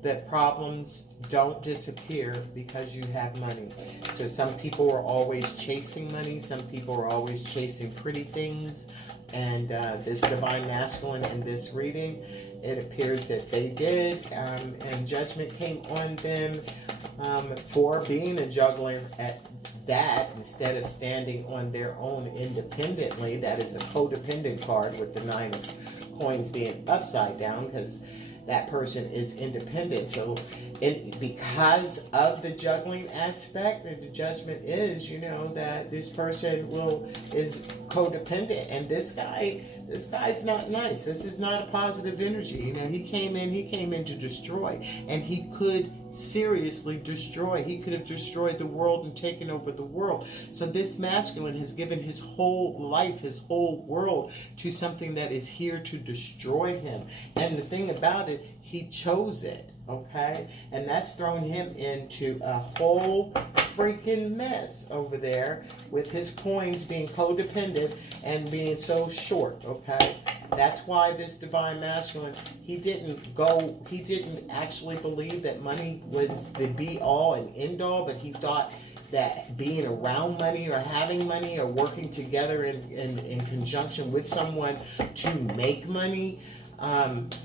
that problems don't disappear because you have money. So some people are always chasing money. Some people are always chasing pretty things. And this divine masculine in this reading, it appears that they did. And judgment came on them for being a juggler at that, instead of standing on their own independently. That is a codependent card, with the Nine of Coins being upside down, because that person is independent. So because of the juggling aspect, the judgment is, you know, that this person is codependent, and this guy's not nice. This is not a positive energy. You know, he came in to destroy, and he could seriously destroy. He could have destroyed the world and taken over the world. So this masculine has given his whole life, his whole world, to something that is here to destroy him. And the thing about it, he chose it. Okay, and that's thrown him into a whole freaking mess over there, with his coins being codependent and being so short. Okay, that's why this divine masculine, he didn't actually believe that money was the be all and end all, but he thought that being around money, or having money, or working together in conjunction with someone to make money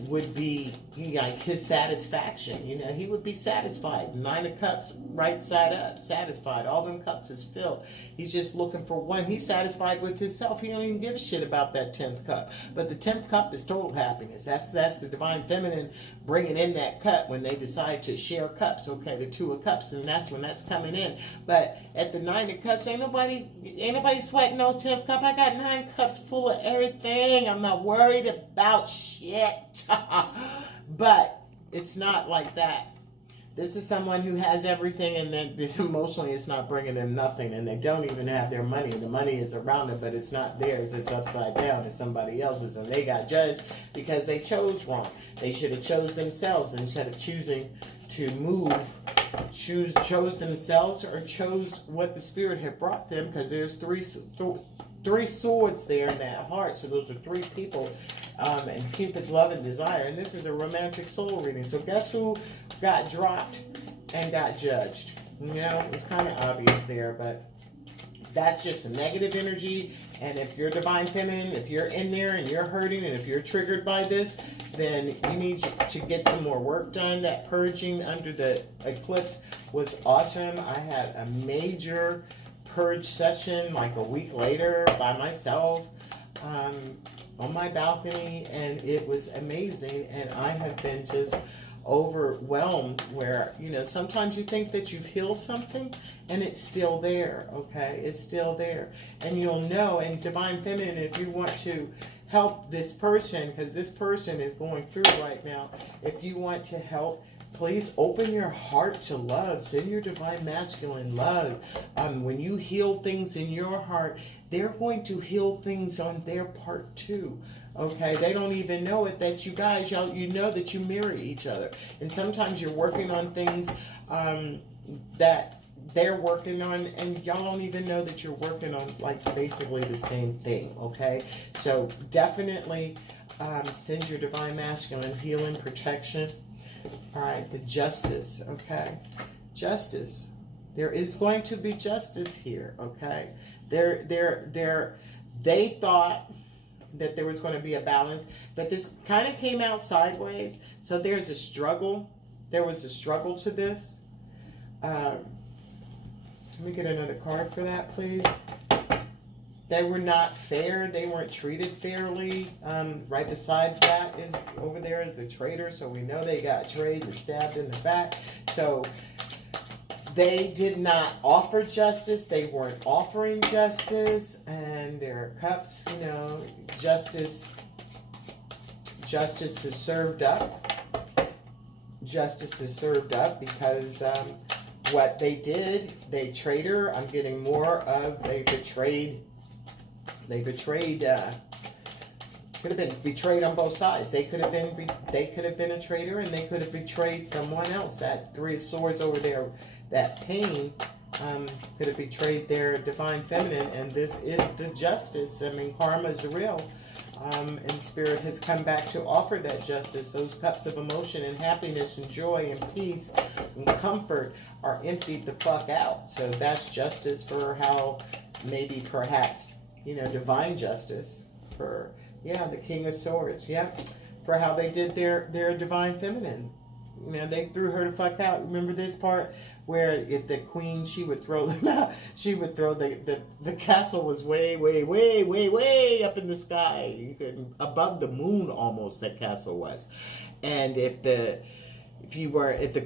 would be like his satisfaction. You know, he would be satisfied. Nine of Cups, right side up, satisfied. All them cups is filled. He's just looking for one. He's satisfied with himself. He don't even give a shit about that 10th cup. But the 10th cup is total happiness. That's the divine feminine bringing in that cup when they decide to share cups. Okay, the Two of Cups, and that's when that's coming in. But at the Nine of Cups, ain't nobody sweating no 10th cup. I got 9 cups full of everything. I'm not worried about shit. But it's not like that. This is someone who has everything, and then this emotionally it's not bringing them nothing, and they don't even have their money. The money is around them, but it's not theirs. It's upside down. It's somebody else's, and they got judged because they chose wrong. They should have chose themselves instead of choosing to move. Chose themselves, or chose what the spirit had brought them, because there's three swords there in that heart. So those are 3 people, and Cupid's love and desire. And this is a romantic soul reading. So guess who got dropped and got judged? You know, it's kind of obvious there, but that's just a negative energy And if you're divine feminine, if you're in there and you're hurting, and if you're triggered by this, then you need to get some more work done. That purging under the eclipse was awesome. I had a major purge session like a week later by myself on my balcony, and it was amazing. And I have been just overwhelmed where, you know, sometimes you think that you've healed something and it's still there, okay? It's still there. And you'll know, and divine feminine, if you want to help this person, because this person is going through right now, if you want to help, please open your heart to love. Send your divine masculine love. When you heal things in your heart, they're going to heal things on their part too. Okay, they don't even know it, that you guys, y'all, you know that you mirror each other. And sometimes you're working on things that they're working on, and y'all don't even know that you're working on like basically the same thing, okay? So definitely send your divine masculine healing, protection. All right, the justice, okay? Justice. There is going to be justice here, okay? They thought that there was going to be a balance, but this kind of came out sideways. So there's a struggle. There was a struggle to this. Let me get another card for that, please. They were not fair. They weren't treated fairly. Right beside that is, over there is the traitor. So we know they got trayed and stabbed in the back. So they did not offer justice. They weren't offering justice. And their cups, you know, justice is served up. Justice is served up because what they did, they traitor. I'm getting more of, they betrayed. They betrayed. Could have been betrayed on both sides. They could have been a traitor, and they could have betrayed someone else. That Three of Swords over there, that pain, could have betrayed their divine feminine. And this is the justice. I mean, karma is real, and spirit has come back to offer that justice. Those cups of emotion and happiness and joy and peace and comfort are emptied the fuck out. So that's justice for how, maybe perhaps, you know, divine justice for, yeah, the King of Swords, yeah, for how they did their divine feminine. You know, they threw her the fuck out. Remember this part where if the queen, she would throw them out. She would throw the castle was way, way, way, way, way up in the sky. You could, above the moon almost, that castle was. And if the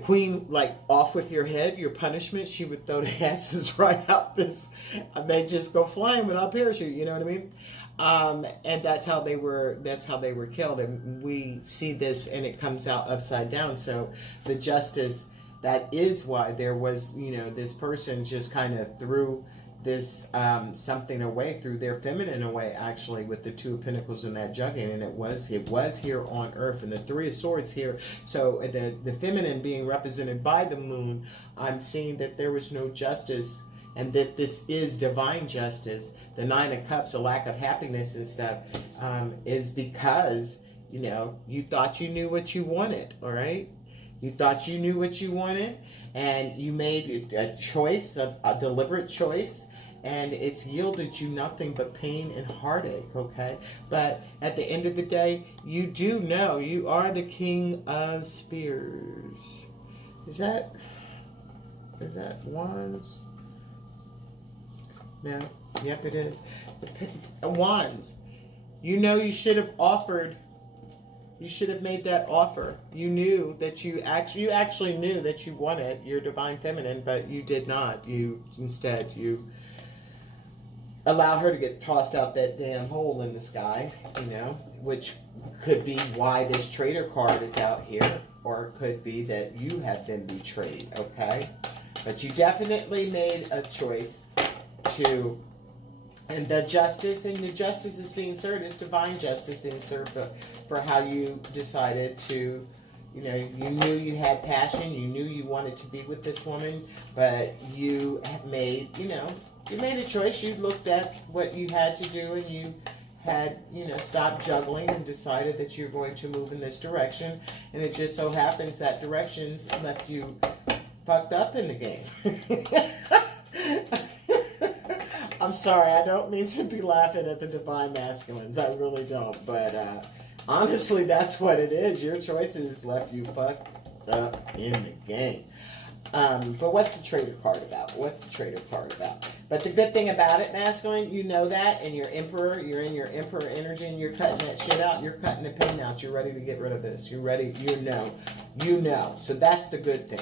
queen, like, off with your head, your punishment, she would throw the asses right out this, they just go flying without parachute, you know what I mean? And that's how they were killed. And we see this, and it comes out upside down. So the justice, that is why there was, you know, this person just kind of threw this something away, threw their feminine away, actually, with the Two of Pentacles and that jugging. And it was here on earth, and the Three of Swords here. So the feminine being represented by the moon, I'm seeing that there was no justice, and that this is divine justice. The Nine of Cups, a lack of happiness and stuff, is because, you know, you thought you knew what you wanted, all right? You thought you knew what you wanted, and you made a choice, a deliberate choice, and it's yielded you nothing but pain and heartache, okay? But at the end of the day, you do know you are the King of Spears. Is that Wands? No. Yep, it is. Wands. You know, you should have offered. You should have made that offer. You knew that you actually knew that you wanted your divine feminine, but you did not. You allowed her to get tossed out that damn hole in the sky, you know, which could be why this traitor card is out here, or it could be that you have been betrayed, okay? But you definitely made a choice to, and the justice is being served, is divine justice being served for how you decided to, you know, you knew you had passion, you knew you wanted to be with this woman, but you made, you know, you made a choice. You looked at what you had to do, and you had, you know, stopped juggling and decided that you're going to move in this direction. And it just so happens that directions left you fucked up in the game. I'm sorry, I don't mean to be laughing at the divine masculines. I really don't. But honestly, that's what it is. Your choices left you fucked up in the game. But what's the traitor card about? What's the traitor card about? But the good thing about it, masculine, you know that, and your emperor, you're in your emperor energy, and you're cutting that shit out. You're cutting the pain out. You're ready to get rid of this. You're ready. You know. So that's the good thing.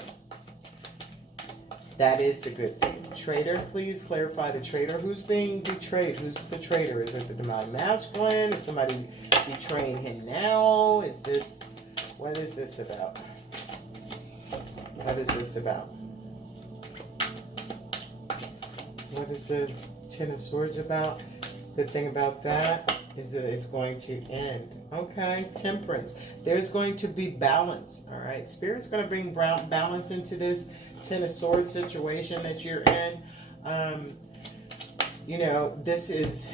That is the good thing. Traitor, please clarify the traitor. Who's being betrayed? Who's the traitor? Is it the divine masculine? Is somebody betraying him now? What is this about? What is this about? What is the Ten of Swords about? Good thing about that is that it's going to end. Okay, Temperance. There's going to be balance. All right, Spirit's going to bring balance into this Ten of Swords situation that you're in. This is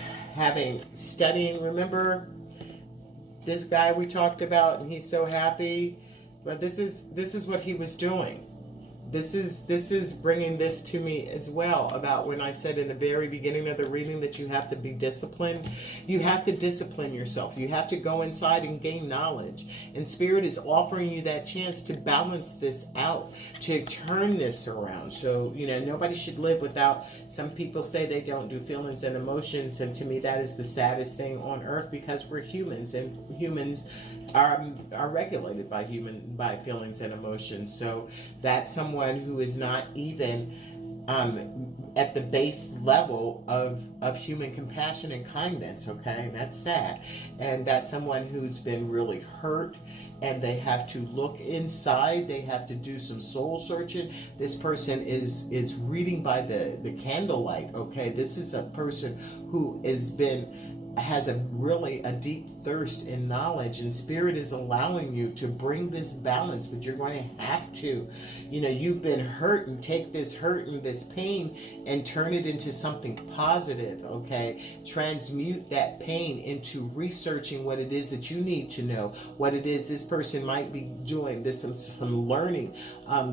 studying. Remember this guy we talked about, and he's so happy. But this is what he was doing. This is bringing this to me as well, about when I said in the very beginning of the reading that you have to be disciplined. You have to discipline yourself. You have to go inside and gain knowledge. And Spirit is offering you that chance to balance this out, to turn this around. So, nobody should live without, some people say they don't do feelings and emotions. And to me, that is the saddest thing on earth, because we're humans, and humans are regulated by feelings and emotions. So that's someone who is not even at the base level of human compassion and kindness, okay? And that's sad. And that's someone who's been really hurt, and they have to look inside. They have to do some soul searching. This person is reading by the candlelight, okay? This is a person who has a deep thirst in knowledge, and Spirit is allowing you to bring this balance. But you're going to have to, you've been hurt, and take this hurt and this pain and turn it into something positive, okay? Transmute that pain into researching what it is that you need to know, what it is this person might be doing, some learning,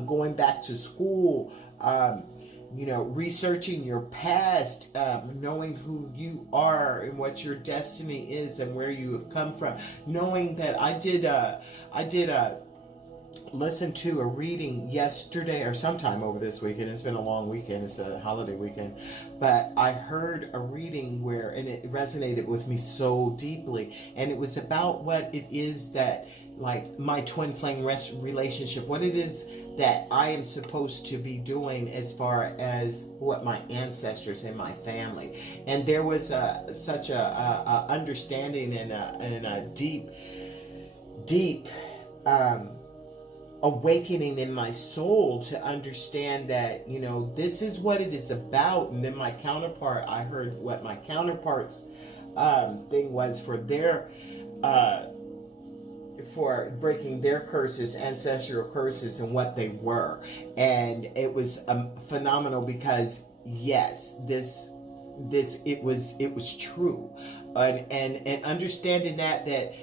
going back to school, researching your past, knowing who you are and what your destiny is and where you have come from. Knowing that I did listen to a reading yesterday or sometime over this weekend. It's been a long weekend. It's a holiday weekend. But I heard a reading and it resonated with me so deeply. And it was about what it is that, like, my twin flame relationship, what it is that I am supposed to be doing as far as what my ancestors and my family. And there was such a understanding and a deep awakening in my soul to understand that, this is what it is about. And then my counterpart, I heard what my counterpart's thing was for their for breaking their curses, ancestral curses, and what they were. And it was phenomenal, because yes, it was true. And understanding that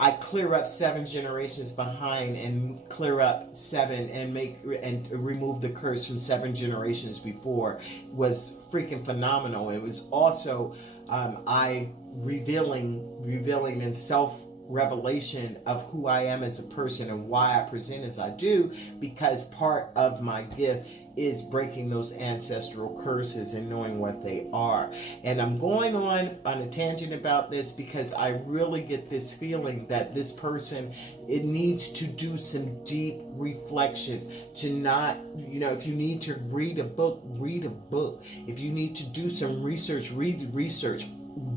I clear up 7 generations behind, and clear up 7 and remove the curse from 7 generations before, was freaking phenomenal. It was also I revealing and self-revelation of who I am as a person and why I present as I do, because part of my gift is breaking those ancestral curses and knowing what they are. And I'm going on a tangent about this because I really get this feeling that this person, it needs to do some deep reflection, to not, if you need to read a book, read a book. If you need to do some research, read research.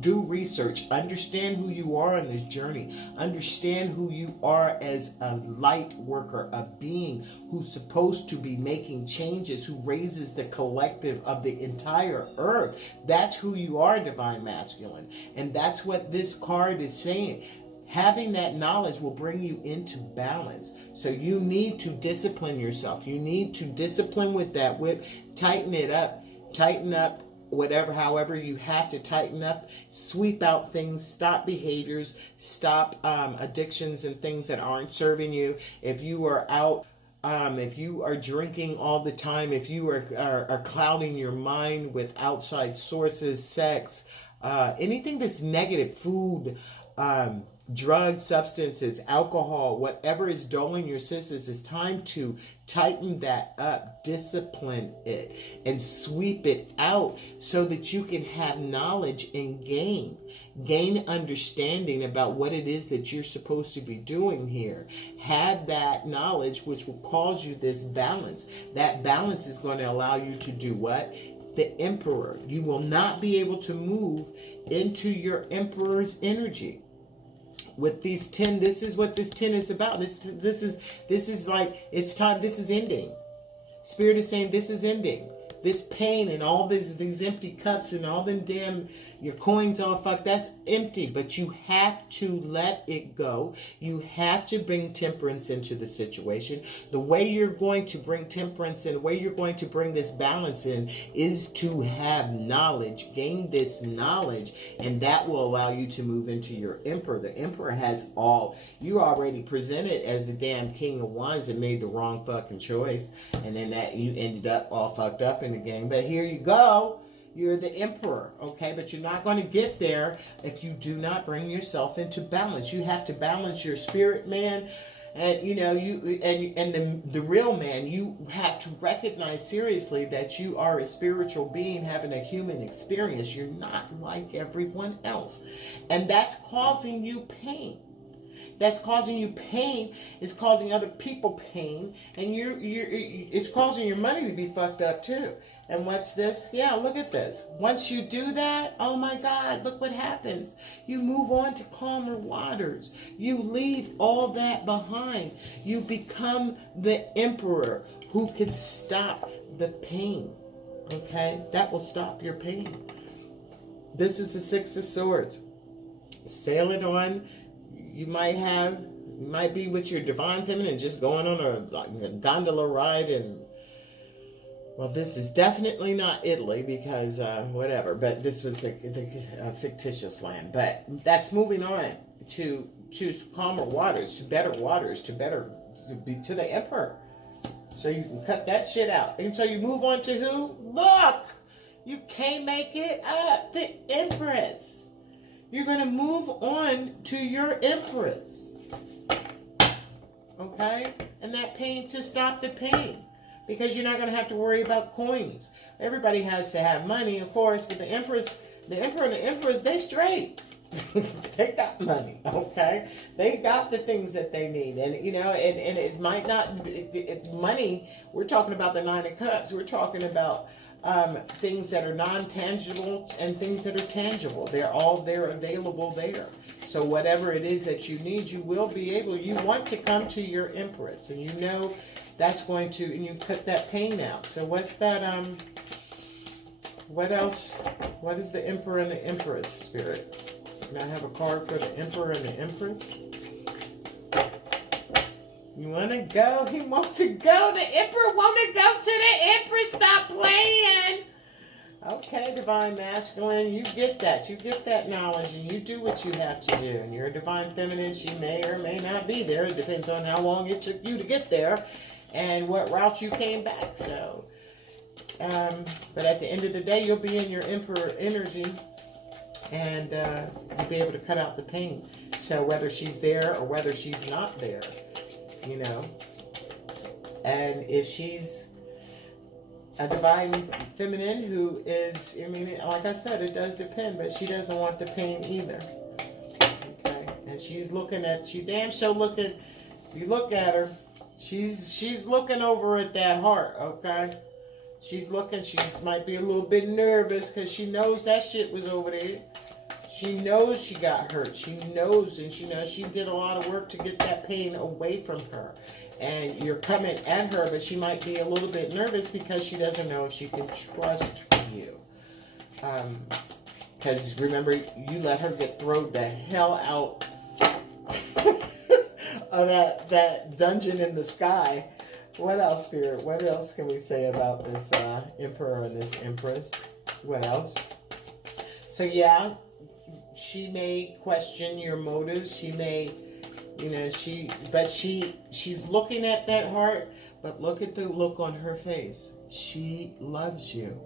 Do research. Understand who you are on this journey. Understand who you are as a light worker, a being who's supposed to be making changes, who raises the collective of the entire earth. That's who you are, Divine Masculine. And that's what this card is saying. Having that knowledge will bring you into balance. So you need to discipline yourself. You need to discipline with that whip. Tighten it up. Tighten up. However you have to tighten up, sweep out things, stop behaviors, stop addictions and things that aren't serving you. If you are out If you are drinking all the time, if you are clouding your mind with outside sources, sex, anything that's negative, food, drugs, substances, alcohol, whatever is dulling your senses, it's time to tighten that up, discipline it, and sweep it out so that you can have knowledge and gain understanding about what it is that you're supposed to be doing here. Have that knowledge, which will cause you this balance. That balance is going to allow you to do what? The Emperor. You will not be able to move into your Emperor's energy. With these 10, this is what this 10 is about. This is like, it's time, this is ending. Spirit is saying this is ending. This pain and all these empty cups and all them damn, your coins all fucked, that's empty. But you have to let it go. You have to bring temperance into the situation. The way you're going to bring temperance in, the way you're going to bring this balance in is to have knowledge. Gain this knowledge, and that will allow you to move into your Emperor. The Emperor has all, you already presented as the damn King of Wands and made the wrong fucking choice. And then that you ended up all fucked up in the game. But here you go. You're the Emperor, okay? But you're not going to get there if you do not bring yourself into balance. You have to balance your spirit, man, and you know the real man. You have to recognize seriously that you are a spiritual being having a human experience. You're not like everyone else, and that's causing you pain. That's causing you pain. It's causing other people pain, and it's causing your money to be fucked up too. And what's this? Yeah, look at this. Once you do that, oh my God, look what happens. You move on to calmer waters. You leave all that behind. You become the Emperor who can stop the pain. Okay, that will stop your pain. This is the Six of Swords. Sail it on. You might be with your divine feminine just going on a gondola ride, and well, this is definitely not Italy because whatever, but this was the fictitious land. But that's moving on to choose calmer waters, to better waters, to the Emperor. So you can cut that shit out. And so you move on to who? Look! You can't make it up. The Empress. You're going to move on to your Empress. Okay? And that pain, to stop the pain. Because you're not going to have to worry about coins. Everybody has to have money, of course, but the Emperor and the Empress, they straight. They got money, okay? They got the things that they need. And, you know, and it might not, it's money. We're talking about the Nine of Cups. We're talking about things that are non-tangible and things that are tangible. They're all there, available there. So whatever it is that you need, you will be able, you want to come to your Empress. And you know that's going to, and you cut that pain out. So what's that, what else? What is the Emperor and the Empress, Spirit? Can I have a card for the Emperor and the Empress? You want to go? He wants to go. The Emperor want to go to the Empress. Stop playing. Okay, Divine Masculine, you get that. You get that knowledge, and you do what you have to do. And you're a Divine Feminine. She may or may not be there. It depends on how long it took you to get there and what route you came back. So, but at the end of the day, you'll be in your Emperor energy, and you'll be able to cut out the pain. So whether she's there or whether she's not there, you know, and if she's a Divine Feminine who is, I mean, like I said, it does depend, but she doesn't want the pain either. Okay, and she's looking at, she damn sure looking, you look at her, she's looking over at that heart, okay? She's looking, she might be a little bit nervous because she knows that shit was over there. She knows she got hurt. She knows, and she knows she did a lot of work to get that pain away from her. And you're coming at her, but she might be a little bit nervous because she doesn't know if she can trust you. Because remember, you let her get thrown the hell out of that dungeon in the sky. What else, Spirit? What else can we say about this Emperor and this Empress? What else? So yeah, she may question your motives. She may, you know, she's looking at that heart, but look at the look on her face. She loves you.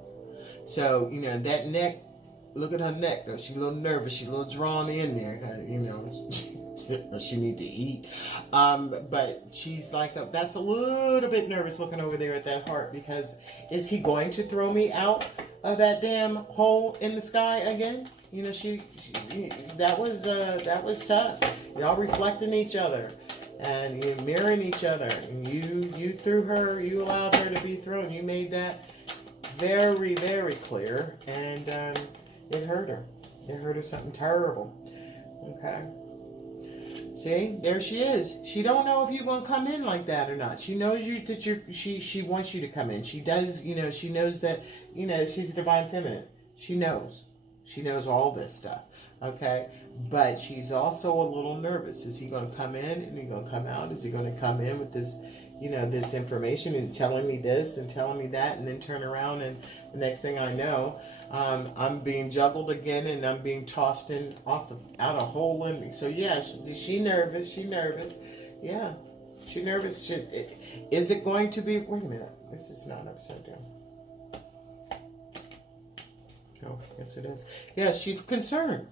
So, you know, that neck, look at her neck, though. She's a little nervous. She's a little drawn in there, you know. She need to eat. But she's like, that's a little bit nervous looking over there at that heart, because is he going to throw me out of that damn hole in the sky again? You know, that was tough. Y'all reflecting each other and you mirroring each other. And you threw her, you allowed her to be thrown. You made that very, very clear, and it hurt her. It hurt her something terrible. Okay. See, there she is. She don't know if you're gonna come in like that or not. She knows you that she wants you to come in. She does, you know, she knows that, you know, she's a divine feminine. She knows. She knows all this stuff. Okay? But she's also a little nervous. Is he gonna come in and he gonna come out? Is he gonna come in with this, you know, this information and telling me this and telling me that, and then turn around and the next thing I know, I'm being juggled again and I'm being tossed in out a hole in me. So yeah, she nervous. She nervous. Yeah, she nervous. Is it going to be? Wait a minute. This is not upside down. Oh, yes it is. Yeah, she's concerned.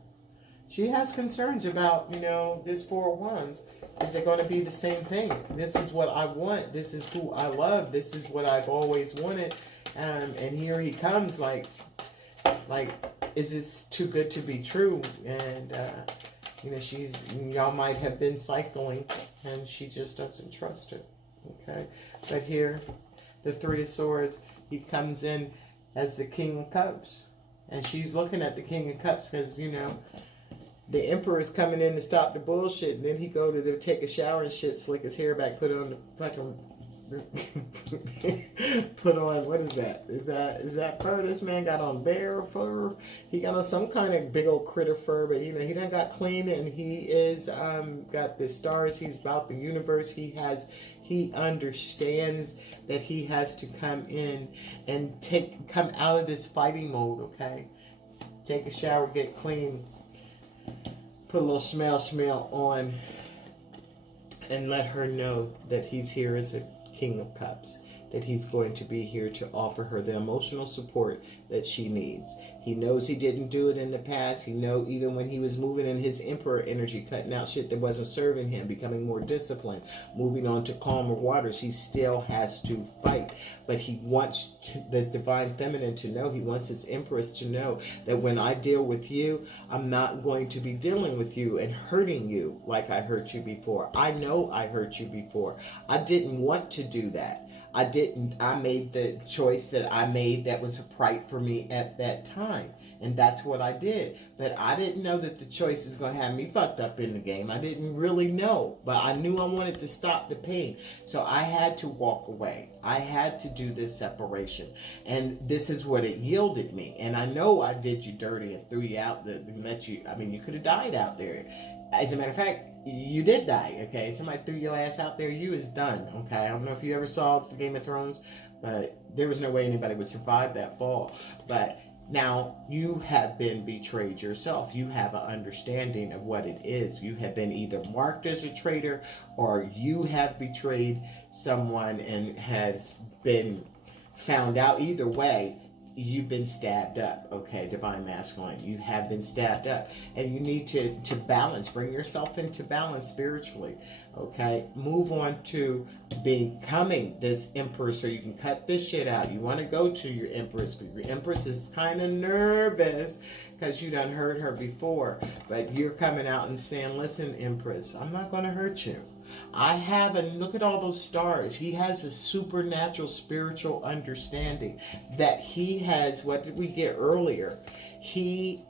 She has concerns about, you know, this Four of Wands. Is it going to be the same thing? This is what I want. This is who I love. This is what I've always wanted. And here he comes, like, is it too good to be true? And, you know, y'all might have been cycling, and she just doesn't trust it. Okay? But here, the Three of Swords, he comes in as the King of Cups. And she's looking at the King of Cups because, you know, the Emperor is coming in to stop the bullshit, and then he go to take a shower and shit, slick his hair back, put on the fucking put on, what is that? Is that fur? This man got on bear fur. He got on some kind of big old critter fur, but you know, he done got clean, and he is got the stars. He's about the universe. He understands that he has to come in and come out of this fighting mode, okay? Take a shower, get clean, put a little smell on, and let her know that he's here as a King of Cups, that he's going to be here to offer her the emotional support that she needs. He knows he didn't do it in the past. He knows even when he was moving in his Emperor energy, cutting out shit that wasn't serving him, becoming more disciplined, moving on to calmer waters, he still has to fight. But he wants the Divine Feminine to know, he wants his Empress to know that when I deal with you, I'm not going to be dealing with you and hurting you like I hurt you before. I know I hurt you before. I didn't want to do that. I made the choice that I made that was right for me at that time. And that's what I did. But I didn't know that the choice is going to have me fucked up in the game. I didn't really know. But I knew I wanted to stop the pain. So I had to walk away. I had to do this separation. And this is what it yielded me. And I know I did you dirty and threw you out and let you, I mean, you could have died out there. As a matter of fact, you did die, okay? Somebody threw your ass out there, you is done, okay? I don't know if you ever saw the Game of Thrones, but there was no way anybody would survive that fall. But now you have been betrayed yourself. You have an understanding of what it is. You have been either marked as a traitor, or you have betrayed someone and has been found out. Either way, you've been stabbed up, okay, Divine Masculine. You have been stabbed up. And you need to balance, bring yourself into balance spiritually, okay? Move on to becoming this Empress so you can cut this shit out. You want to go to your Empress, but your Empress is kind of nervous because you done hurt her before. But you're coming out and saying, listen, Empress, I'm not going to hurt you. I have, and look at all those stars. He has a supernatural spiritual understanding that he has. What did we get earlier? He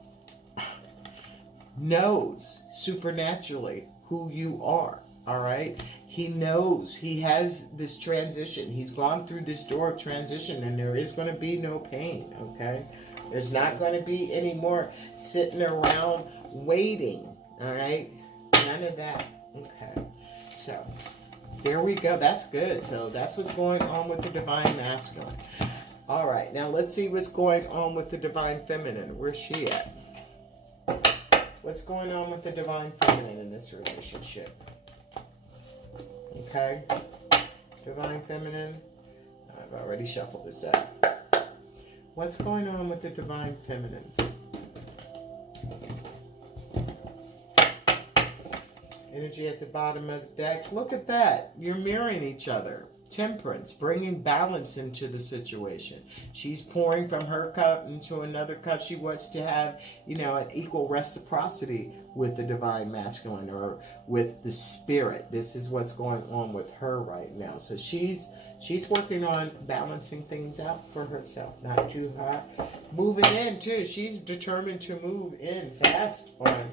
knows supernaturally who you are. All right. He knows. He has this transition. He's gone through this door of transition, and there is going to be no pain. Okay. There's not going to be any more sitting around waiting. All right. None of that. Okay. So, there we go. That's good. So, that's what's going on with the Divine Masculine. All right. Now, let's see what's going on with the Divine Feminine. Where's she at? What's going on with the Divine Feminine in this relationship? Okay. Divine Feminine. I've already shuffled this deck. What's going on with the Divine Feminine? Energy at the bottom of the deck. Look at that. You're mirroring each other. Temperance, bringing balance into the situation. She's pouring from her cup into another cup. She wants to have, you know, an equal reciprocity with the Divine Masculine or with the Spirit. This is what's going on with her right now. So she's working on balancing things out for herself. Not too hot. Moving in too. She's determined to move in fast on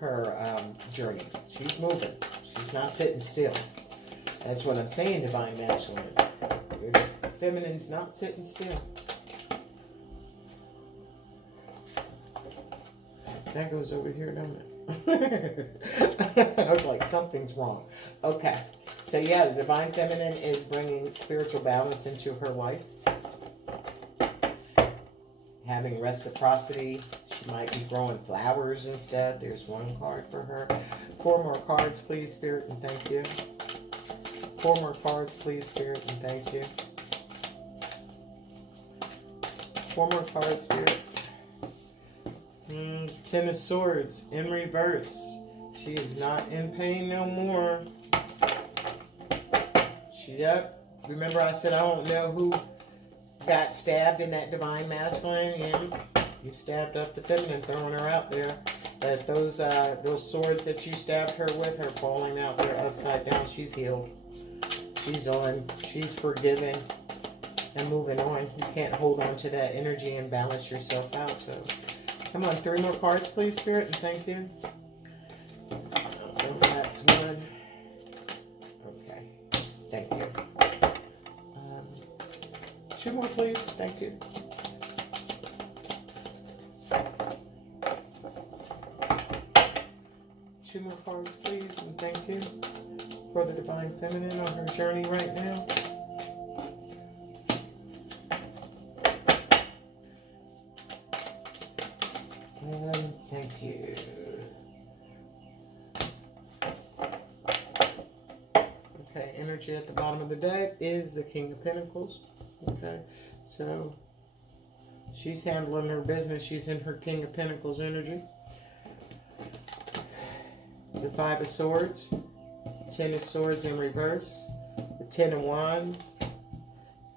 her journey. She's moving. She's not sitting still. That's what I'm saying, Divine Masculine. Your feminine's not sitting still. That goes over here, doesn't it? I was like, something's wrong. Okay. So yeah, the Divine Feminine is bringing spiritual balance into her life. Having reciprocity. She might be growing flowers and stuff. There's one card for her. 4 more cards, please, Spirit, and thank you. 4 more cards, please, Spirit, and thank you. 4 more cards, Spirit. 10 of Swords in reverse. She is not in pain no more. Remember I said I don't know who got stabbed in that Divine Masculine. Yeah, you stabbed up the feminine, throwing her out there. But those swords that you stabbed her with are falling out there upside down. She's healed. She's on. She's forgiving and moving on. You can't hold on to that energy and balance yourself out. So, come on, 3 more cards, please, Spirit, and thank you. That's one. Okay, thank you. 2 more, please. Thank you. Two more cards, please, and thank you for the Divine Feminine on her journey right now. And thank you. Okay, energy at the bottom of the deck is the King of Pentacles. Okay, so she's handling her business. She's in her King of Pentacles energy. The 5 of Swords. 10 of Swords in reverse. The 10 of Wands.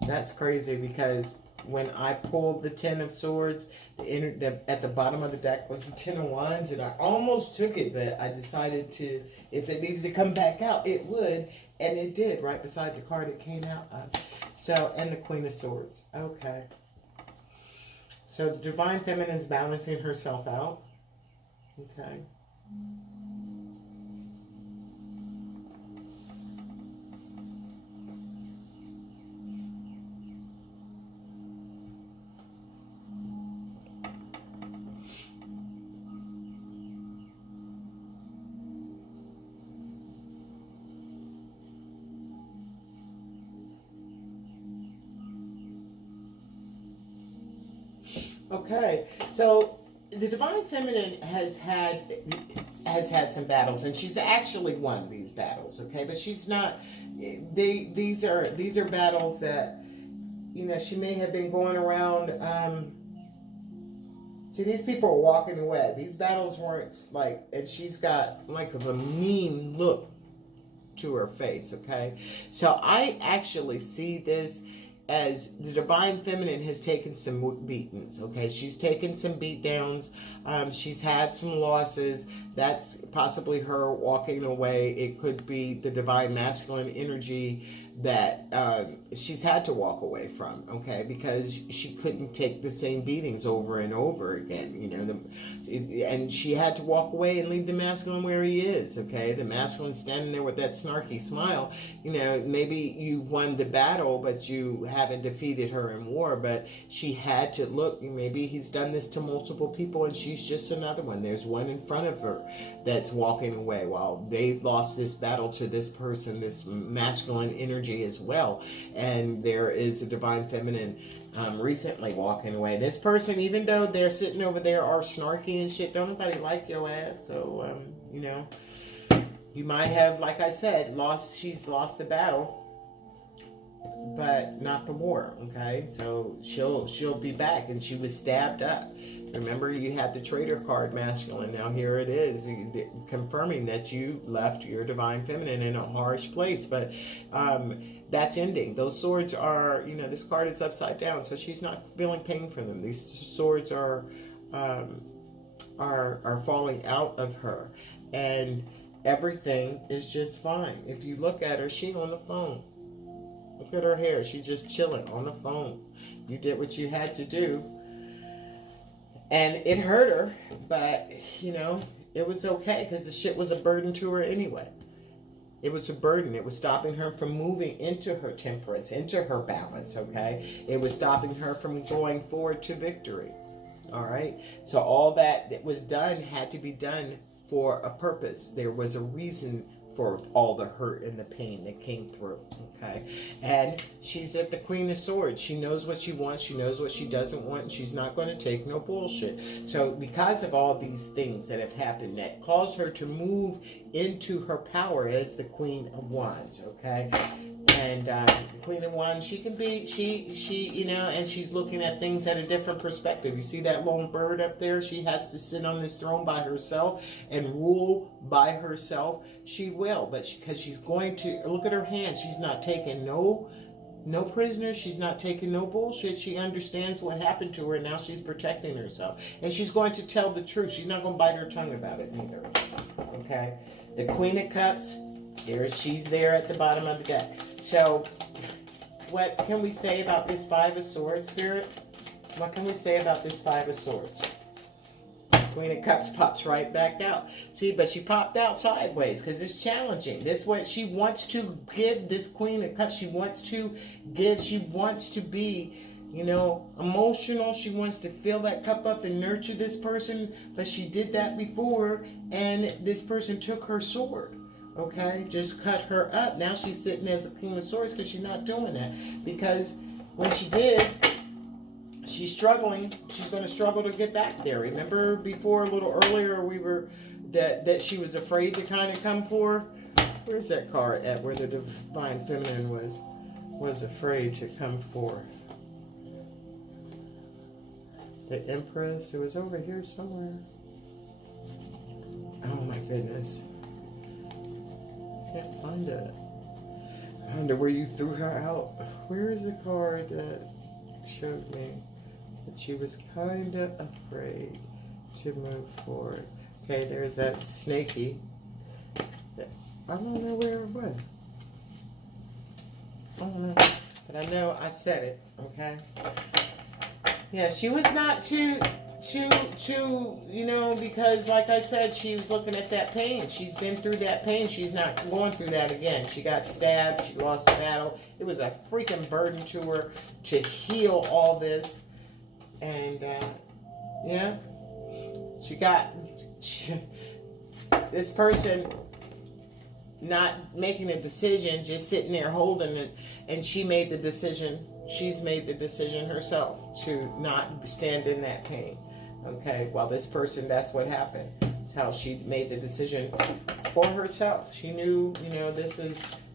That's crazy because when I pulled the 10 of Swords, at the bottom of the deck was the 10 of Wands, and I almost took it, but I decided to, if it needed to come back out, it would, and it did, right beside the card it came out of. So, and the Queen of Swords. Okay. So, the Divine Feminine is balancing herself out. Okay. Okay, so the Divine Feminine has had some battles, and she's actually won these battles. Okay, but she's not. These are battles that, you know, she may have been going around. See, these people are walking away. These battles weren't like, and she's got like a mean look to her face. Okay, so I actually see this as the Divine Feminine has taken some beatings, okay? She's taken some beat downs. She's had some losses. That's possibly her walking away. It could be the Divine Masculine energy that she's had to walk away from, okay? Because she couldn't take the same beatings over and over again, you know? And she had to walk away and leave the Masculine where he is, okay? The Masculine standing there with that snarky smile. You know, maybe you won the battle, but you haven't defeated her in war, but she had to look. Maybe he's done this to multiple people, and she's just another one. There's one in front of her that's walking away while they've lost this battle to this person, this Masculine energy as well. And there is a Divine Feminine recently walking away. This person, even though they're sitting over there, are snarky and shit. Don't nobody like your ass. So, you know, you might have, like I said, she's lost the battle. but not the war. Okay, so she'll be back, and she was stabbed up. Remember, you had the traitor card, masculine. Now here it is, confirming that you left your divine feminine in a harsh place. But that's ending. Those swords are, this card is upside down, so she's not feeling pain from them. These swords are falling out of her, and everything is just fine. If you look at her, she's on the phone. Look at her hair. She's just chilling on the phone. You did what you had to do. And it hurt her, but, it was okay because the shit was a burden to her anyway. It was a burden. It was stopping her from moving into her temperance, into her balance, okay? It was stopping her from going forward to victory, all right? So all that was done had to be done for a purpose. There was a reason for all the hurt and the pain that came through, okay? And she's at the Queen of Swords. She knows what she wants. She knows what she doesn't want, and she's not going to take no bullshit. So because of all these things that have happened that caused her to move into her power as the Queen of Wands, okay? And the Queen of Wands, she can be, and she's looking at things at a different perspective. You see that lone bird up there? She has to sit on this throne by herself and rule by herself. She will, but because she's going to, look at her hand. She's not taking no prisoners. She's not taking no bullshit. She understands what happened to her, and now she's protecting herself. And she's going to tell the truth. She's not going to bite her tongue about it either. Okay? The Queen of Cups, she's there at the bottom of the deck. So, what can we say about this Five of Swords, Spirit? What can we say about this Five of Swords? Queen of Cups pops right back out. See, but she popped out sideways because it's challenging. This what she wants to give, this Queen of Cups. She wants to give. She wants to be, emotional. She wants to fill that cup up and nurture this person. But she did that before, and this person took her sword. Okay, just cut her up. Now she's sitting as a Queen of Swords because she's not doing that. Because when she did, she's struggling. She's going to struggle to get back there. Remember before, a little earlier, we were that she was afraid to kind of come forth. Where's that card at where the Divine Feminine was afraid to come forth? The Empress. It was over here somewhere. Oh my goodness. Can't find it. I wonder where you threw her out. Where is the card that showed me that she was kind of afraid to move forward? Okay, there's that snaky. I don't know where it was. I don't know. But I know I said it, okay? Yeah, she was not too, because like I said, she was looking at that pain. She's been through that pain. She's not going through that again. She got stabbed. She lost the battle. It was a freaking burden to her to heal all this. And, this person not making a decision, just sitting there holding it, and she made the decision. She's made the decision herself to not stand in that pain. Okay, while this person, that's what happened. It's how she made the decision for herself. She knew,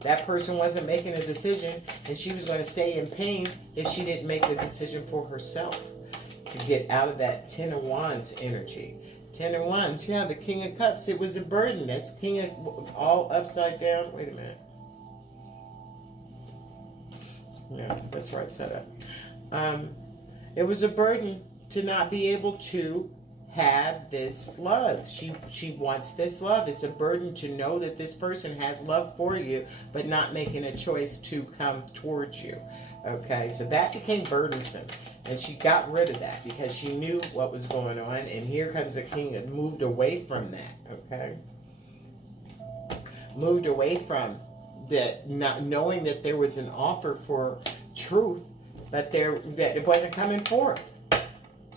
that person wasn't making a decision, and she was going to stay in pain if she didn't make the decision for herself to get out of that Ten of Wands energy. Ten of Wands, yeah, the King of Cups, it was a burden. That's King of, all upside down. Wait a minute. Yeah, that's right set up. It was a burden to not be able to have this love. She wants this love. It's a burden to know that this person has love for you, but not making a choice to come towards you. Okay, so that became burdensome. And she got rid of that because she knew what was going on. And here comes a king that moved away from that. Okay, moved away from that, not knowing that there was an offer for truth, that it wasn't coming forth.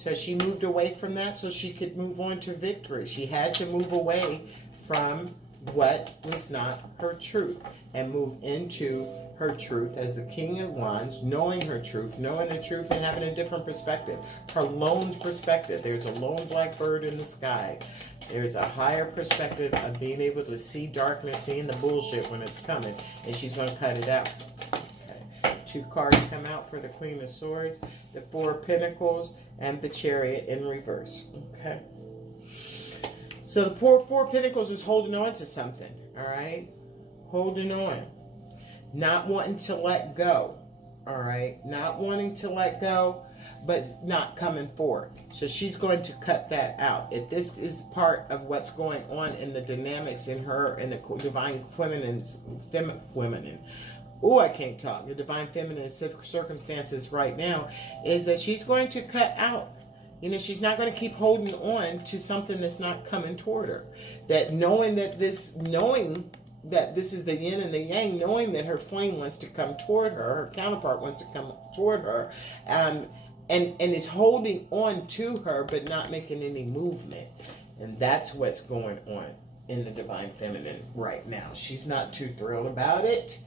So she moved away from that so she could move on to victory. She had to move away from what was not her truth and move into her truth as the King of Wands, knowing her truth, knowing the truth and having a different perspective. Her lone perspective. There's a lone black bird in the sky. There's a higher perspective of being able to see darkness, seeing the bullshit when it's coming, and she's going to cut it out. Okay. 2 cards come out for the Queen of Swords, the 4 of Pentacles, and the Chariot in reverse. Okay. So the 4 of Pentacles is holding on to something. All right. Holding on. Not wanting to let go. All right. Not wanting to let go, but not coming forward. So she's going to cut that out. If this is part of what's going on in the dynamics in her, in the divine feminine. Oh, I can't talk. The divine feminine circumstances right now is that she's going to cut out. You know, she's not going to keep holding on to something that's not coming toward her. That knowing that this is the yin and the yang, knowing that her flame wants to come toward her, her counterpart wants to come toward her, and is holding on to her but not making any movement. And that's what's going on in the divine feminine right now. She's not too thrilled about it,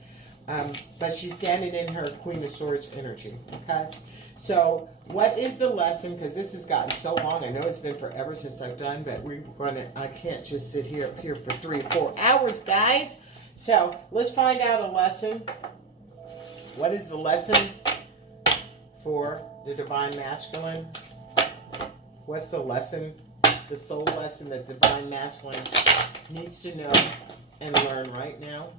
but she's standing in her Queen of Swords energy. Okay, so what is the lesson? Because this has gotten so long. I know it's been forever since I've done, but I can't just sit here up here for 3 or 4 hours, guys. So let's find out a lesson. What is the lesson for the divine masculine? What's the lesson, the soul lesson that the divine masculine needs to know and learn right now?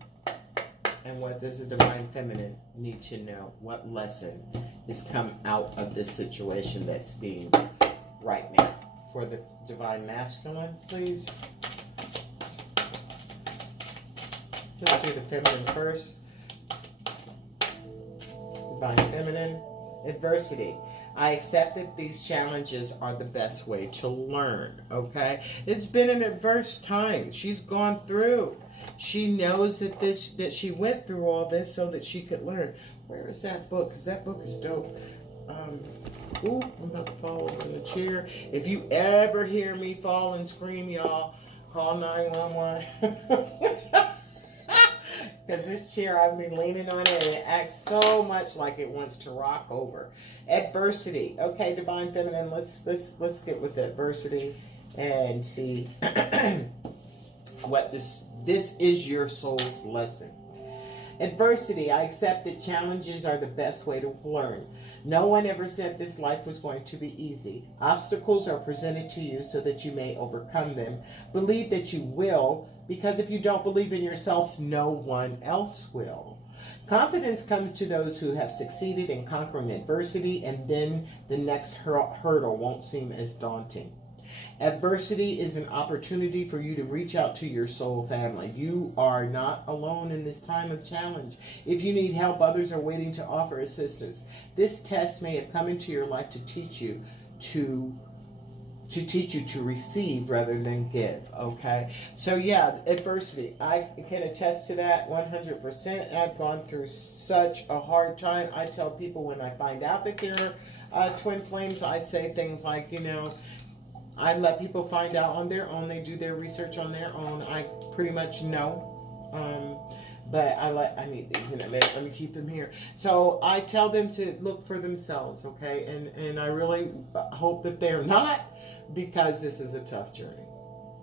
And what does the divine feminine need to know? What lesson has come out of this situation that's being right now? For the divine masculine, please. Let's do the feminine first. Divine feminine. Adversity. I accept that these challenges are the best way to learn. Okay? It's been an adverse time. She's gone through. She knows that she went through all this so that she could learn. Where is that book? Because that book is dope. Ooh, I'm about to fall over the chair. If you ever hear me fall and scream, y'all, call 911. Because this chair, I've been leaning on it and it acts so much like it wants to rock over. Adversity. Okay, divine feminine, let's get with adversity and see what this is your soul's lesson. Adversity. I accept that challenges are the best way to learn. No one ever said this life was going to be easy. Obstacles are presented to you so that you may overcome them. Believe that you will, because if you don't believe in yourself, no one else will. Confidence comes to those who have succeeded in conquering adversity, and then the next hurdle won't seem as daunting. Adversity is an opportunity for you to reach out to your soul family. You are not alone in this time of challenge. If you need help, others are waiting to offer assistance. This test may have come into your life to teach you to receive rather than give. Okay, so yeah, adversity, I can attest to that 100%. I've gone through such a hard time. I tell people when I find out that they're twin flames, I say things like, you know, I let people find out on their own. They do their research on their own. I pretty much know. But I need these in a minute. Let me keep them here. So I tell them to look for themselves, okay? And I really hope that they're not, because this is a tough journey.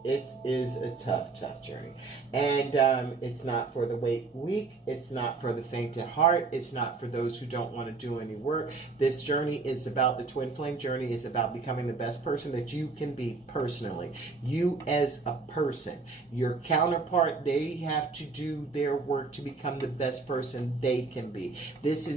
It is a tough journey. And it's not for the weak. It's not for the faint at heart. It's not for those who don't want to do any work. This journey is about, the twin flame journey is about becoming the best person that you can be personally. You as a person. Your counterpart, they have to do their work to become the best person they can be. This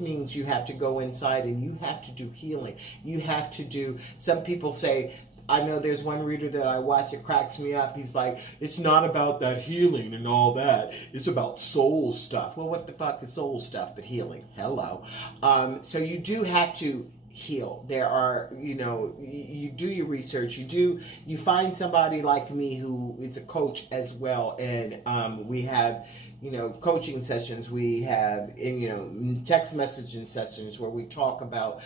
means you have to go inside and you have to do healing. You have to do, some people say, I know there's one reader that I watch, it cracks me up. He's like, it's not about that healing and all that. It's about soul stuff. Well, what the fuck is soul stuff but healing? Hello. So you do have to heal. There are, you know, you do your research. You find somebody like me who is a coach as well. And we have, you know, coaching sessions. We have, you know, text messaging sessions where we talk about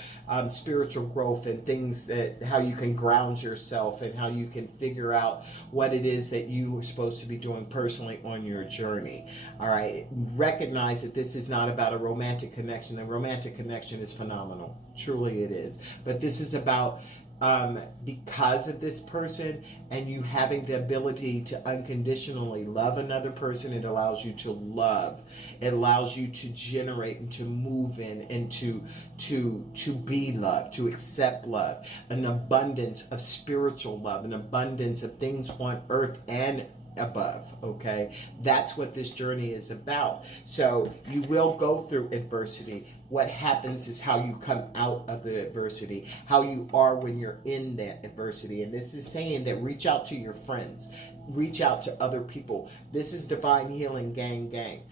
spiritual growth and things that, how you can ground yourself and how you can figure out what it is that you are supposed to be doing personally on your journey. All right. Recognize that this is not about a romantic connection. The romantic connection is phenomenal. Truly it is. But this is about because of this person, and you having the ability to unconditionally love another person. It allows you to love. It allows you to generate and to move in and to be loved, to accept love, an abundance of spiritual love, an abundance of things on earth and above. Okay, that's what this journey is about. So you will go through adversity. What happens is how you come out of the adversity, how you are when you're in that adversity. And this is saying that reach out to your friends, reach out to other people. This is Divine Healing Gang.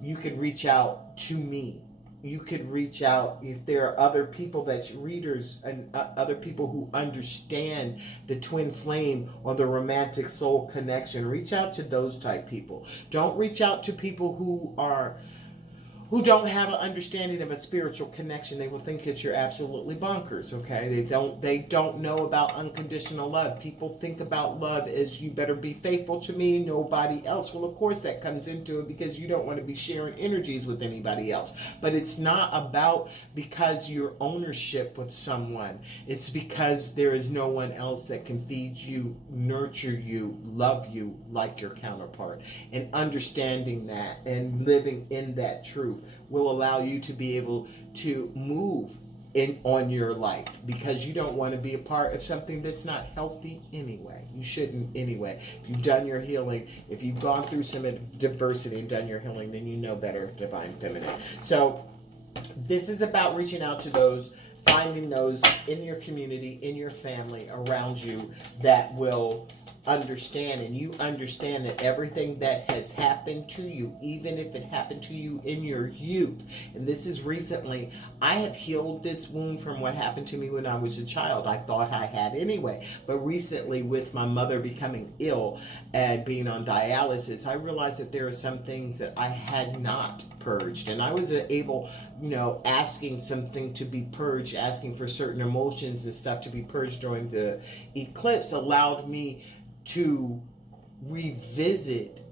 You can reach out to me. You could reach out if there are other people that's readers and other people who understand the twin flame or the romantic soul connection. Reach out to those type people. Don't reach out to people who don't have an understanding of a spiritual connection. They will think that you're absolutely bonkers, okay? They don't know about unconditional love. People think about love as you better be faithful to me, nobody else. Well, of course that comes into it because you don't want to be sharing energies with anybody else. But it's not about because you're ownership with someone. It's because there is no one else that can feed you, nurture you, love you like your counterpart. And understanding that and living in that truth will allow you to be able to move in on your life, because you don't want to be a part of something that's not healthy anyway. You shouldn't anyway. If you've done your healing, if you've gone through some diversity and done your healing, then you know better, Divine Feminine. So this is about reaching out to those, finding those in your community, in your family, around you that will understand, and you understand that everything that has happened to you, even if it happened to you in your youth, and this is recently, I have healed this wound from what happened to me when I was a child. I thought I had anyway, but recently with my mother becoming ill and being on dialysis, I realized that there are some things that I had not purged, and I was able, asking something to be purged, asking for certain emotions and stuff to be purged during the eclipse allowed me to revisit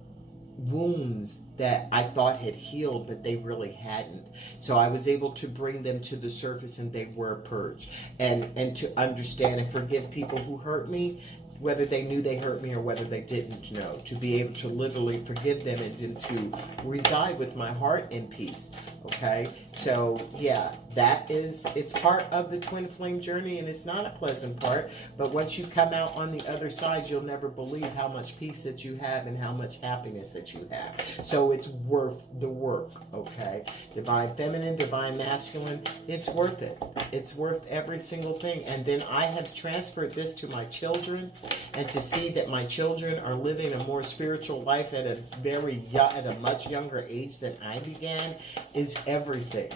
wounds that I thought had healed, but they really hadn't. So I was able to bring them to the surface, and they were purged. And to understand and forgive people who hurt me, whether they knew they hurt me or whether they didn't know. To be able to literally forgive them and to reside with my heart in peace. Okay? So, yeah, it's part of the twin flame journey, and it's not a pleasant part, but once you come out on the other side, you'll never believe how much peace that you have and how much happiness that you have. So it's worth the work, okay? Divine Feminine, Divine Masculine, it's worth it. It's worth every single thing. And then I have transferred this to my children, and to see that my children are living a more spiritual life at a much younger age than I began is everything.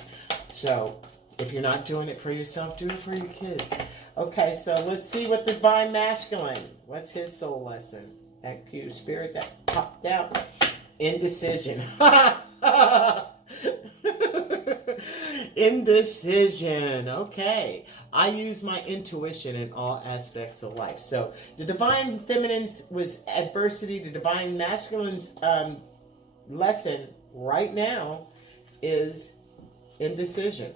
So if you're not doing it for yourself, do it for your kids. Okay, so let's see what Divine Masculine, what's his soul lesson? That cute spirit that popped out. Indecision. Indecision. Okay. I use my intuition in all aspects of life. So the Divine Feminine's was adversity. The Divine Masculine's lesson right now is indecision.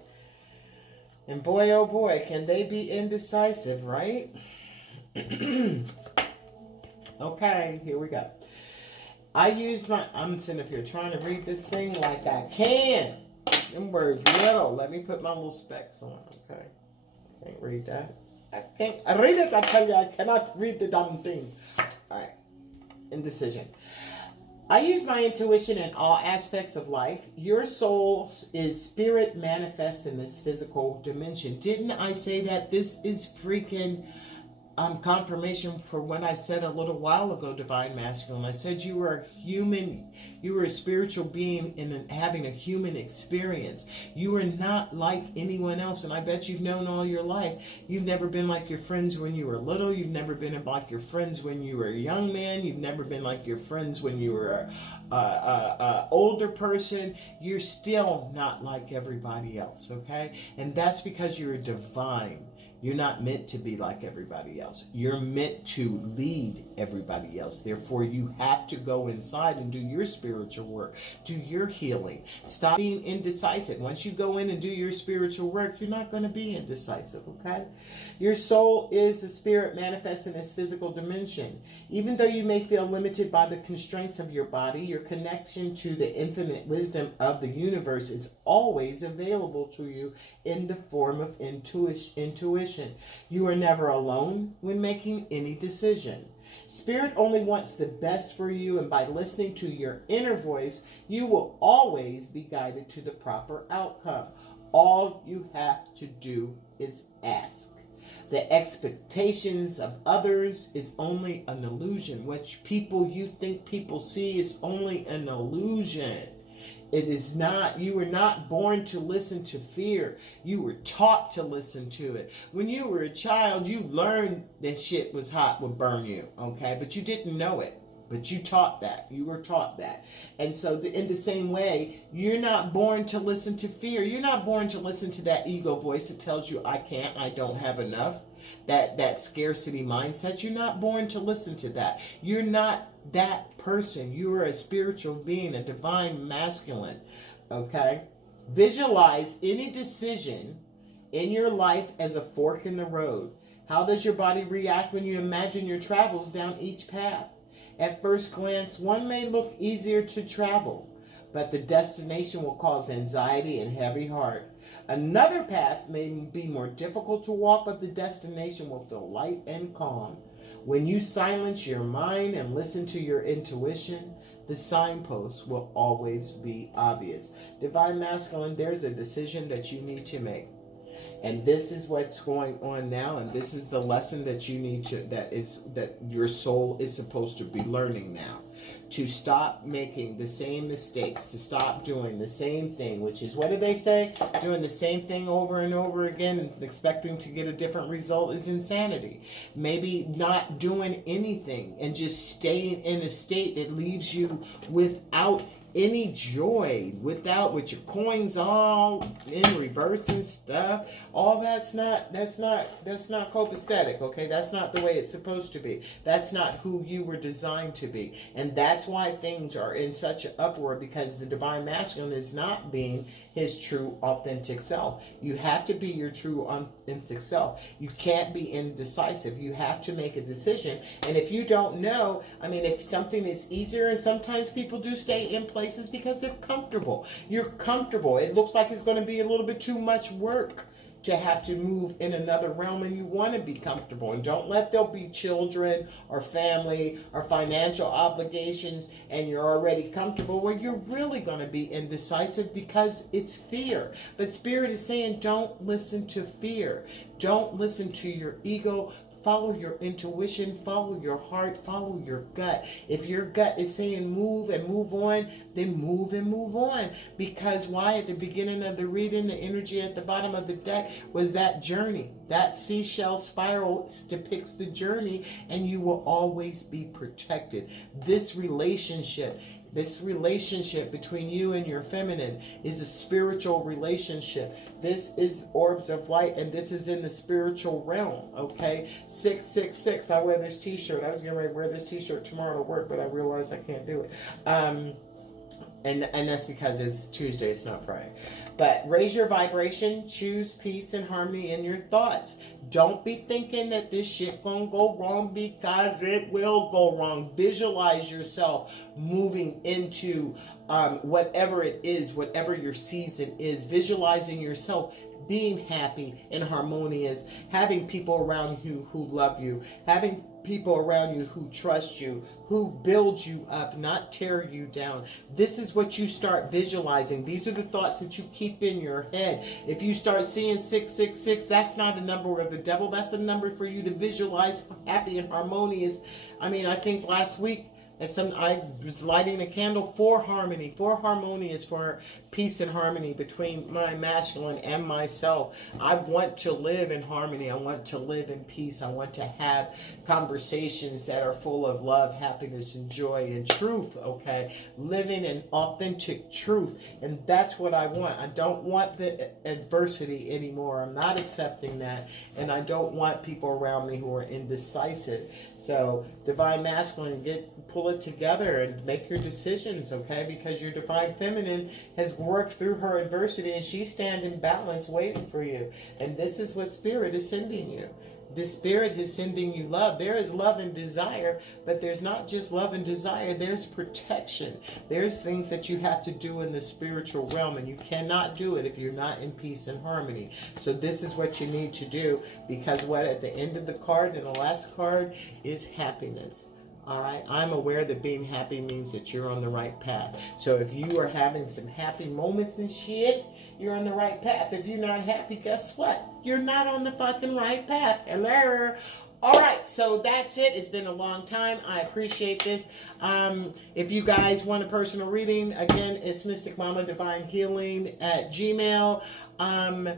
And boy, oh boy, can they be indecisive, right? Okay, here we go. I'm sitting up here trying to read this thing like I can. Them words little. Let me put my little specs on, okay? Can't read that. I can't read it, I tell you, I cannot read the damn thing. Alright. Indecision. I use my intuition in all aspects of life. Your soul is spirit manifest in this physical dimension. Didn't I say that? This is freaking confirmation for what I said a little while ago, Divine Masculine. I said you were a human, you were a spiritual being and having a human experience. You are not like anyone else, and I bet you've known all your life. You've never been like your friends when you were little. You've never been like your friends when you were a young man. You've never been like your friends when you were a older person. You're still not like everybody else, okay? And that's because you're divine. You're not meant to be like everybody else. You're meant to lead everybody else. Therefore, you have to go inside and do your spiritual work, do your healing. Stop being indecisive. Once you go in and do your spiritual work, you're not going to be indecisive, okay? Your soul is a spirit manifest in its physical dimension. Even though you may feel limited by the constraints of your body, your connection to the infinite wisdom of the universe is always available to you in the form of intuition. You are never alone when making any decision. Spirit only wants the best for you, and by listening to your inner voice, you will always be guided to the proper outcome. All you have to do is ask. The expectations of others is only an illusion. What you think people see is only an illusion. It is not. You were not born to listen to fear. You were taught to listen to it. When you were a child, you learned that shit was hot would burn you, okay? But you didn't know it. But you taught that. You were taught that. And so in the same way, you're not born to listen to fear. You're not born to listen to that ego voice that tells you, I can't, I don't have enough. That scarcity mindset. You're not born to listen to that. You're not that person. You are a spiritual being, a divine masculine. Okay? Visualize any decision in your life as a fork in the road. How does your body react when you imagine your travels down each path? At first glance, one may look easier to travel, but the destination will cause anxiety and heavy heart. Another path may be more difficult to walk, but the destination will feel light and calm. When you silence your mind and listen to your intuition, the signposts will always be obvious. Divine Masculine, there's a decision that you need to make. And this is what's going on now, and this is the lesson that you need to, that your soul is supposed to be learning now. To stop making the same mistakes, to stop doing the same thing, which is, what do they say? Doing the same thing over and over again and expecting to get a different result is insanity. Maybe not doing anything and just staying in a state that leaves you without any joy, with your coins all in reverse and stuff. All that's not copacetic, okay? That's not the way it's supposed to be. That's not who you were designed to be. And that's why things are in such an uproar, because the divine masculine is not being his true authentic self. You have to be your true authentic self. You can't be indecisive. You have to make a decision. And if you don't know, I mean, if something is easier, and sometimes people do stay in places because they're comfortable. You're comfortable. It looks like it's going to be a little bit too much work to have to move in another realm, and you want to be comfortable. And don't let there be children or family or financial obligations and you're already comfortable where you're really going to be indecisive because it's fear. But Spirit is saying, don't listen to fear. Don't listen to your ego. Follow your intuition, follow your heart, follow your gut. If your gut is saying move and move on, then move and move on. Because why? At the beginning of the reading, the energy at the bottom of the deck was that journey. That seashell spiral depicts the journey, and you will always be protected. This relationship between you and your feminine is a spiritual relationship. This is orbs of light, and this is in the spiritual realm, okay? 666. I wear this t-shirt. I was getting ready to wear this t-shirt tomorrow to work, but I realized I can't do it. And that's because it's Tuesday, it's not Friday. But raise your vibration, choose peace and harmony in your thoughts. Don't be thinking that this shit gonna go wrong, because it will go wrong. Visualize yourself moving into whatever it is, whatever your season is. Visualizing yourself being happy and harmonious, having people around you who love you, having people around you who trust you, who build you up, not tear you down. This is what you start visualizing. These are the thoughts that you keep in your head. If you start seeing 666, that's not a number of the devil. That's a number for you to visualize happy and harmonious. I mean, I think last week I was lighting a candle for harmony, for harmonious, for peace and harmony between my masculine and myself. I want to live in harmony. I want to live in peace. I want to have conversations that are full of love, happiness, and joy and truth, okay? Living in authentic truth. And that's what I want. I don't want the adversity anymore. I'm not accepting that. And I don't want people around me who are indecisive. So, Divine Masculine, pull it together and make your decisions, okay? Because your Divine Feminine has worked through her adversity and she's standing balanced waiting for you. And this is what Spirit is sending you. The Spirit is sending you love. There is love and desire, but there's not just love and desire. There's protection. There's things that you have to do in the spiritual realm, and you cannot do it if you're not in peace and harmony. So this is what you need to do, because what at the end of the card, and the last card, is happiness. All right, I'm aware that being happy means that you're on the right path. So if you are having some happy moments and shit, you're on the right path. If you're not happy, guess what? You're not on the fucking right path. Hello. All right, so that's it. It's been a long time. I appreciate this. If you guys want a personal reading, again, it's Mystic Mama Divine Healing at Gmail. I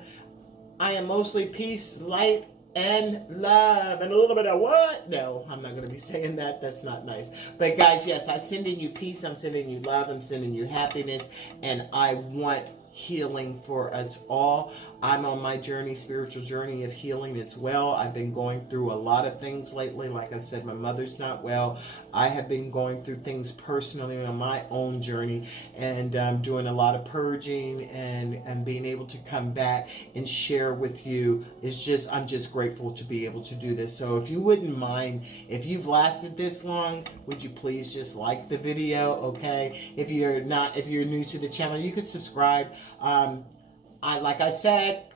am mostly peace, light, and love, and a little bit of what? No, I'm not going to be saying that. That's not nice. But guys, yes, I'm sending you peace. I'm sending you love. I'm sending you happiness. And I want healing for us all. I'm on my journey, spiritual journey of healing as well. I've been going through a lot of things lately. Like I said, my mother's not well. I have been going through things personally on my own journey, and doing a lot of purging and being able to come back and share with you. I'm just grateful to be able to do this. So if you wouldn't mind, if you've lasted this long, would you please just like the video, okay? If you're new to the channel, you could subscribe. Like I said,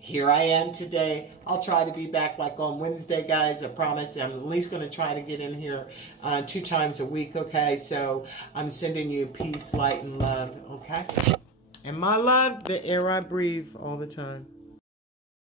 here I am today. I'll try to be back like on Wednesday, guys. I promise. I'm at least going to try to get in here 2 times a week, okay? So I'm sending you peace, light, and love, okay? And my love, the air I breathe all the time.